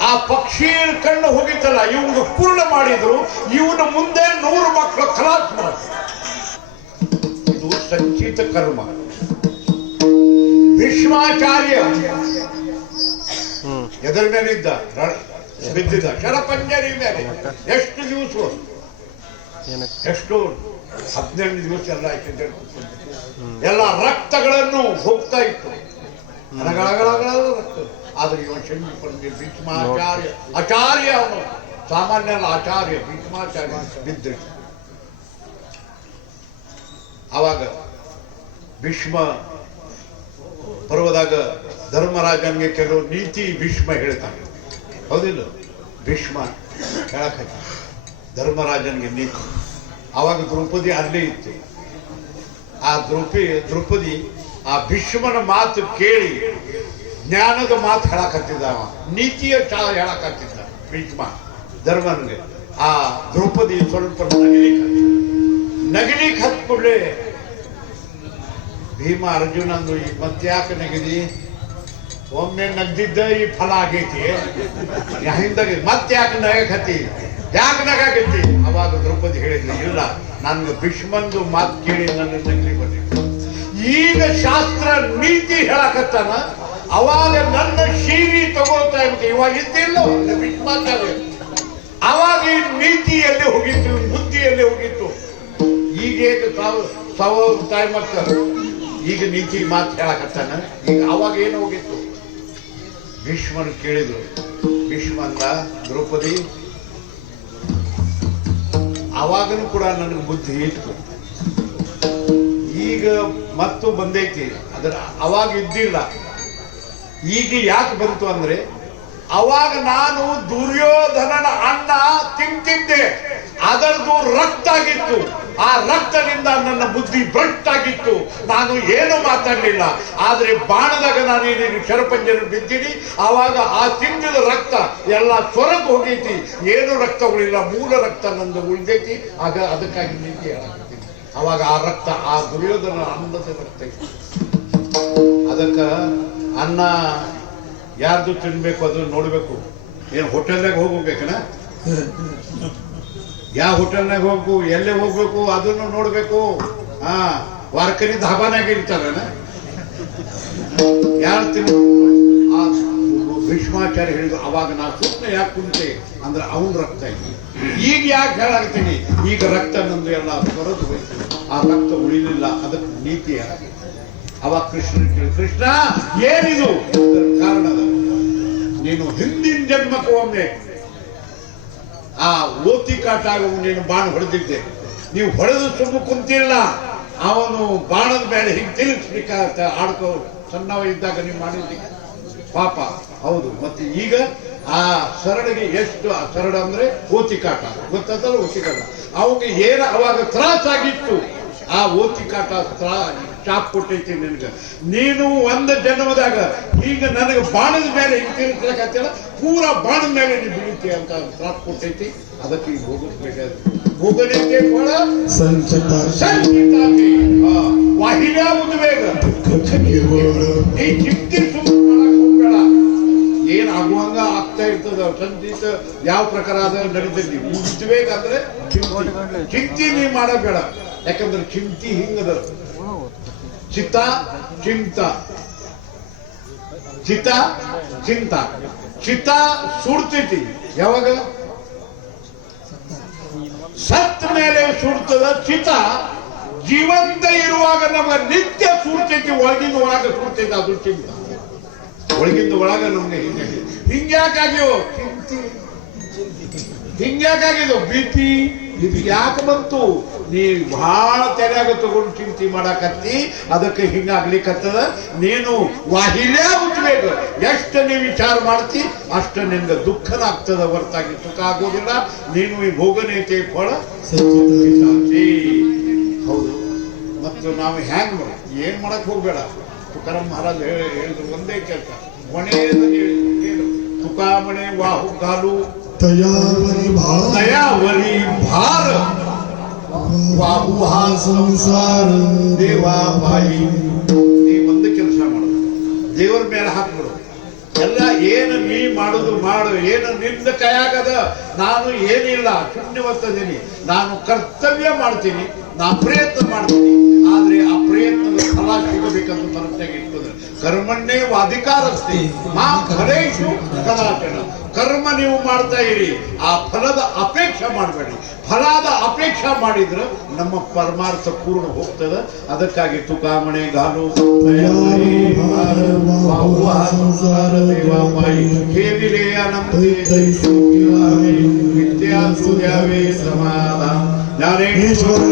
ಆ ಪಕ್ಷಿ ಕಣ್ಣು ಹೋಗಿತ್ತಲ್ಲ ಇವನಿಗೆ ಪೂರ್ಣ ಮಾಡಿದ್ರು. ಇವನ ಮುಂದೆ 100 ಮಕ್ಕಳು ಖಲಾಸ್ ಮಾಡಿ. ಇದು ಸಂಚಿತ ಕರ್ಮ. ಭೀಷ್ಮಾಚಾರ್ಯ ಎದರ ಮೇಲೆ ಇದ್ದ, ಬಿದ್ದಿದ್ದ ಶರಪಂಜರಿ ಮೇಲೆ. ಎಷ್ಟು ದಿವಸ? ಎಷ್ಟು 18 ದಿವಸ ಎಲ್ಲ ಆಯ್ತು. ಎಲ್ಲ ರಕ್ತಗಳನ್ನು ಹೋಗ್ತಾ ಇತ್ತು, ರಕ್ತ. ಆದ್ರೆ ಇವನು ಶಂಕರನಿಗೆ ಭೀಷ್ಮಾಚಾರ್ಯ ಆಚಾರ್ಯ, ಅವನು ಸಾಮಾನ್ಯ ಅಲ್ಲ, ಆಚಾರ್ಯ ಭೀಷ್ಮಾಚಾರ್ಯ ಬಿದ್ದ. ಆವಾಗ ಭೀಷ್ಮ ಪರ್ವದಾಗ ಧರ್ಮರಾಜನ್ಗೆ ಕೆಲವು ನೀತಿ ಭೀಷ್ಮ ಹೇಳ್ತಾನೆ, ಹೌದಿಲ್ಲ? ಭೀಷ್ಮ ಹೇಳಕ್ ಧರ್ಮರಾಜನ್ಗೆ ನೀತಿ. ಆವಾಗ ದ್ರೌಪದಿ ಅಲ್ಲೇ ಇತ್ತು. ಆ ದ್ರೌಪದಿ ಆ ಭೀಷ್ಮನ ಮಾತು ಕೇಳಿ ಜ್ಞಾನದ ಮಾತು ಹೇಳಕತ್ತಿದ್ದ, ನೀತಿಯ ಹೇಳಕತ್ತಿದ್ದ ಭೀಷ್ಮ ಧರ್ಮನಿಗೆ. ಆ ದ್ರೌಪದಿ ಸ್ವಲ್ಪ ನಗಲಿಕ್ಕೆ ಹತ್ಕೊಳ್ಳೆ ಭೀಮ ಅರ್ಜುನಂದು ಮತ್ತ್ಯಾಕೆ ನಗದಿ? ಒಮ್ಮೆ ನಗ್ದಿದ್ದ ಈ ಫಲ ಆಗೈತಿ, ಹಿಂದಾಗ ಮತ್ತ್ಯಾಕೆ ನಗಕತ್ತಿ, ಯಾಕೆ ನಗಾಕತ್ತಿ? ಅವಾಗ ದ್ರೌಪದಿ ಹೇಳಿದ್ಲು, ಇಲ್ಲ ನನ್ಗೆ ಭೀಷ್ಮಂದು ಮಾತು ಕೇಳಿ ನನ್ನ ನಗಲಿ ಬಂದಿತ್ತು. ಈಗ ಶಾಸ್ತ್ರ ನೀತಿ ಹೇಳಕತ್ತಾನ, ಅವಾಗ ನನ್ನ ಶೀರಿ ತಗೋತಾ ಇರ್ಬೇಕು. ಇವಾಗ ಇದ್ದಿಲ್ಲ ಭೀಷ್ಮಾಚಾರ್ಯ. ಅವಾಗ ಈ ನೀತಿಯಲ್ಲಿ ಹೋಗಿತ್ತು, ಬುದ್ಧಿಯಲ್ಲಿ ಹೋಗಿತ್ತು. ಈಗ ತಾಯಿ ಮಕ್ಕಳು ಈಗ ನೀತಿ ಮಾತು ಹೇಳಕತ್ತಾನ. ಈಗ ಅವಾಗ ಏನು ಹೋಗಿತ್ತು? ಭೀಷ್ಮನ್ ಕೇಳಿದ್ರು. ಭೀಷ್ಮಂದ ದ್ರೌಪದಿ, ಅವಾಗನೂ ಕೂಡ ನನಗೆ ಬುದ್ಧಿ ಇತ್ತು, ಈಗ ಮತ್ತು ಬಂದೈತಿ. ಅದ್ರ ಅವಾಗ ಇದ್ದಿಲ್ಲ, ಈಗ ಯಾಕೆ ಬಂತು ಅಂದ್ರೆ ಅವಾಗ ನಾನು ದುರ್ಯೋಧನನ ಅನ್ನ ತಿಂತಿದ್ದೆ, ಅದರದು ರಕ್ತ ಆಗಿತ್ತು. ಆ ರಕ್ತದಿಂದ ನನ್ನ ಬುದ್ಧಿ ಭ್ರಷ್ಟಾಗಿತ್ತು, ನಾನು ಏನು ಮಾತಾಡಲಿಲ್ಲ. ಆದ್ರೆ ಬಾಣದಾಗ ನಾನು ಏನೇನು ಶರಪಂಜರ ಬಿದ್ದೀನಿ, ಆವಾಗ ಆ ತಿಂದಿದ ರಕ್ತ ಎಲ್ಲ ಸ್ವರಕ್ಕೆ ಹೋಗೈತಿ, ಏನು ರಕ್ತಗಳಿಲ್ಲ, ಮೂಲ ರಕ್ತ ನಂದು ಉಳಿದೈತಿ. ಆಗ ಅದಕ್ಕಾಗಿ ನಿಂಗೆ ಹೇಳಾಕತ್ತೀನಿ. ಅವಾಗ ಆ ರಕ್ತ ಆ ದುರ್ಯೋಧನ ಅನ್ನದ ರಕ್ತ ಇತ್ತು. ಅದಕ್ಕ ಅನ್ನ ಯಾರ್ದು ತಿನ್ಬೇಕು ಅದನ್ನ ನೋಡ್ಬೇಕು. ಏನು ಹೋಟೆಲ್ನಾಗ ಹೋಗ್ಬೇಕನ, ಯಾವ ಹೋಟೆಲ್ನಾಗ ಹೋಗ್ಬೇಕು, ಎಲ್ಲೇ ಹೋಗ್ಬೇಕು ಅದನ್ನು ನೋಡ್ಬೇಕು. ವಾರ್ಕರಿ ಧಾಬಾನಾಗ ಇರ್ತಾರನ, ಯಾರು ತಿನ್ ಆ ಭೀಷ್ಮಾಚಾರ್ಯ ಹೇಳಿದ್ರು. ಅವಾಗ ನಾವು ಸುಮ್ಮನೆ ಯಾಕೆ ಕುಂತೆ ಅಂದ್ರೆ ಅವನ ರಕ್ತ ಇದೆ. ಈಗ ಯಾಕೆ ಹೇಳಾಗ್ತೀನಿ, ಈಗ ರಕ್ತ ನಂದು ಎಲ್ಲ ಹೊರದು ಹೋಯ್ತು, ಆ ರಕ್ತ ಉಳಿಲಿಲ್ಲ. ಅದಕ್ಕೆ ನೀತಿ ಹೇಳಾಗಿದೆ. ಅವಾಗ ಕೃಷ್ಣ ಕೇಳಿ, ಕೃಷ್ಣ ಏನಿದು? ಕಾರಣದ ನೀನು ಹಿಂದಿನ ಜನ್ಮಕ್ಕೆ ಒಮ್ಮೆ ಆ ಓತಿ ಕಾಟಾಗ ನೀನು ಬಾಣ ಹೊಡೆದಿದ್ದೆ. ನೀವು ಹೊಡೆದು ಸುಮ್ಮ ಕುಂತಿಲ್ಲ, ಅವನು ಬಾಣದ ಮೇಲೆ ಹಿಂಗೆ ತಿರುಗಿಸ್ಬೇಕಾಗತ್ತೆ. ಆಡ್ಕೋ ಸಣ್ಣವ ಇದ್ದಾಗ ನೀವು ಮಾಡಿದ್ದಿ ಪಾಪ. ಹೌದು. ಮತ್ತೆ ಈಗ ಆ ಸರಳಿಗೆ ಎಷ್ಟು, ಆ ಸರಳ ಅಂದ್ರೆ ಓತಿ ಕಾಟ ಗೊತ್ತಲ್ಲ, ಓತಿ ಕಾಟ. ಅವನಿಗೆ ಏನು ಅವಾಗ ತ್ರಾಸಾಗಿತ್ತು, ಆ ಓತಿ ಕಾಟ ಚಾಪ್ ಕೊಟ್ಟೈತಿ ನಿನಗೆ. ನೀನು ಒಂದು ಜನ್ಮದಾಗ ಈಗ ನನಗೆ ಬಾಣದ ಮೇಲೆ ಹಿಂಗೆ ತಿರುಗಿಸ್ಲಕತ್ತಿಲ್ಲ, ಪೂರಾ ಬಾಣದ ಮೇಲೆ ನೀವು ಬೀಳ್ತಿ ಅಂತ ತ್ರಾಪ್ ಕೊಟ್ಟೈತಿ. ಅದಕ್ಕೆ ಈಗ ಹೋಗಿಸ್ಬೇಕಾದ್ರೆ ಹೋಗಲಿಕ್ಕೆ ಕೂಡ ವಾಹಿನ ಉದ್ವೇಗ. ಈ ಚಿಂತೆ ಸುಮ್ಮನೆ ಹೋಗ್ಬೇಡ, ಏನ್ ಆಗುವಂಗ ಆಗ್ತಾ ಇರ್ತದ. ಸಂಚಿತ ಯಾವ ಪ್ರಕಾರ ಅದ ನಡೀತೈತಿ. ಉದ್ವೇಗ ಅಂದ್ರೆ ಚಿಂತೆ ನೀ ಮಾಡಬೇಡ. ಯಾಕಂದ್ರೆ ಚಿಂತಿ ಹಿಂಗದ, ಚಿತ್ತ ಚಿಂತ, ಚಿತ್ತ ಚಿಂತ. ಚಿತ್ತ ಸುಡ್ತೈತಿ ಯಾವಾಗ ಸತ್ ಮೇಲೆ ಸುಡ್ತದ. ಚಿತ್ತ ಜೀವಂತ ಇರುವಾಗ ನಮ್ಗೆ ನಿತ್ಯ ಸುಡ್ತೈತಿ, ಒಳಗಿಂದ ಒಳಗ ಸುಡ್ತೈತಿ. ಅದು ಚಿಂತ. ಒಳಗಿಂದ ಒಳಗ ನಮ್ಗೆ ಹಿಂಗ್ಯಾಕಾಗ್ಯೋ ಚಿಂತಿ, ಹಿಂಗ್ಯಾಕಾಗಿದೋ ಬಿಪಿ, ಇದು ಯಾಕೆ ಬಂತು? ನೀ ಬಹಳ ತೆರೆಯಾಗ ತಗೊಂಡು ಚಿಂತೆ ಮಾಡಾಕತ್ತಿ, ಅದಕ್ಕೆ ಹಿಂಗಾಗ್ಲಿಕ್ಕತ್ತದ. ನೀನು ವಾಹಿಲ್ಯ ಉದ್ಬೇಕು. ಎಷ್ಟು ನೀವು ವಿಚಾರ ಮಾಡ್ತಿ ಅಷ್ಟು ನಿನ್ಗೆ ದುಃಖನ ಆಗ್ತದ, ಹೊರತಾಗಿ ಸುಖ ಆಗೋದಿಲ್ಲ. ನೀನು ಈ ಭೋಗನೇತೆ ಫಲ ಹೌದು. ಮತ್ತು ನಾವು ಹ್ಯಾಂಗ್ ಏನ್ ಮಾಡಕ್ ಹೋಗ್ಬೇಡ. ತುಕಾರಾಮ್ ಮಹಾರಾಜ್ ಹೇಳಿದ್ರು ಒಂದೇ ಕೆಲಸ, ಹೊಣೆಯಲ್ಲಿ ತುಕಾಮಣೆ ವಾಹು ಗಾಲು ದಯಾವರಿ ಭಾರ ವಾಹುಹಾ ಸಂಸಾರ ದೇವಾಬಾಯಿ. ನೀ ಒಂದು ಕೆಲಸ ಮಾಡು, ದೇವರ ಮೇಲೆ ಹಾಕ್ಬಿಡು. ಎಲ್ಲ ಏನು ನೀ ಮಾಡುದು ಮಾಡು, ಏನು ನಿನ್ನ ಕೈಯಾಗದ. ನಾನು ಏನಿಲ್ಲ, ಶೂನ್ಯವತ್ತದೀನಿ. ನಾನು ಕರ್ತವ್ಯ ಮಾಡ್ತೀನಿ, ನಾ ಪ್ರಯತ್ನ ಮಾಡ್ತೀನಿ. ಆದ್ರೆ ಆ ಪ್ರಯತ್ನದ ಫಲ ಸಿಗಬೇಕಂತ ಮನಸ್ಸಾಗಿ ಇರ್ತದೆ. ಕರ್ಮಣ್ಣೇ ಅಧಿಕಾರಸ್ಥೆ ಮಾ ಫಲೇಶು ಕಲಾಚನ. ಕರ್ಮ ನೀವು ಮಾಡ್ತಾ ಇರಿ, ಆ ಫಲದ ಅಪೇಕ್ಷೆ ಮಾಡಬೇಡಿ. ಫಲದ ಅಪೇಕ್ಷೆ ಮಾಡಿದ್ರೆ ನಮ್ಮ ಪರಮಾರ್ಥ ಪೂರ್ಣ ಹೋಗ್ತದೆ. ಅದಕ್ಕಾಗಿ ತುಕಾಮಣೆ ಗಾಲು ವಿದ್ಯಾ ಸೂರ್ಯವೇ ಸಮಾಧಾನ ಜ್ಞಾನೇಶ್ವರ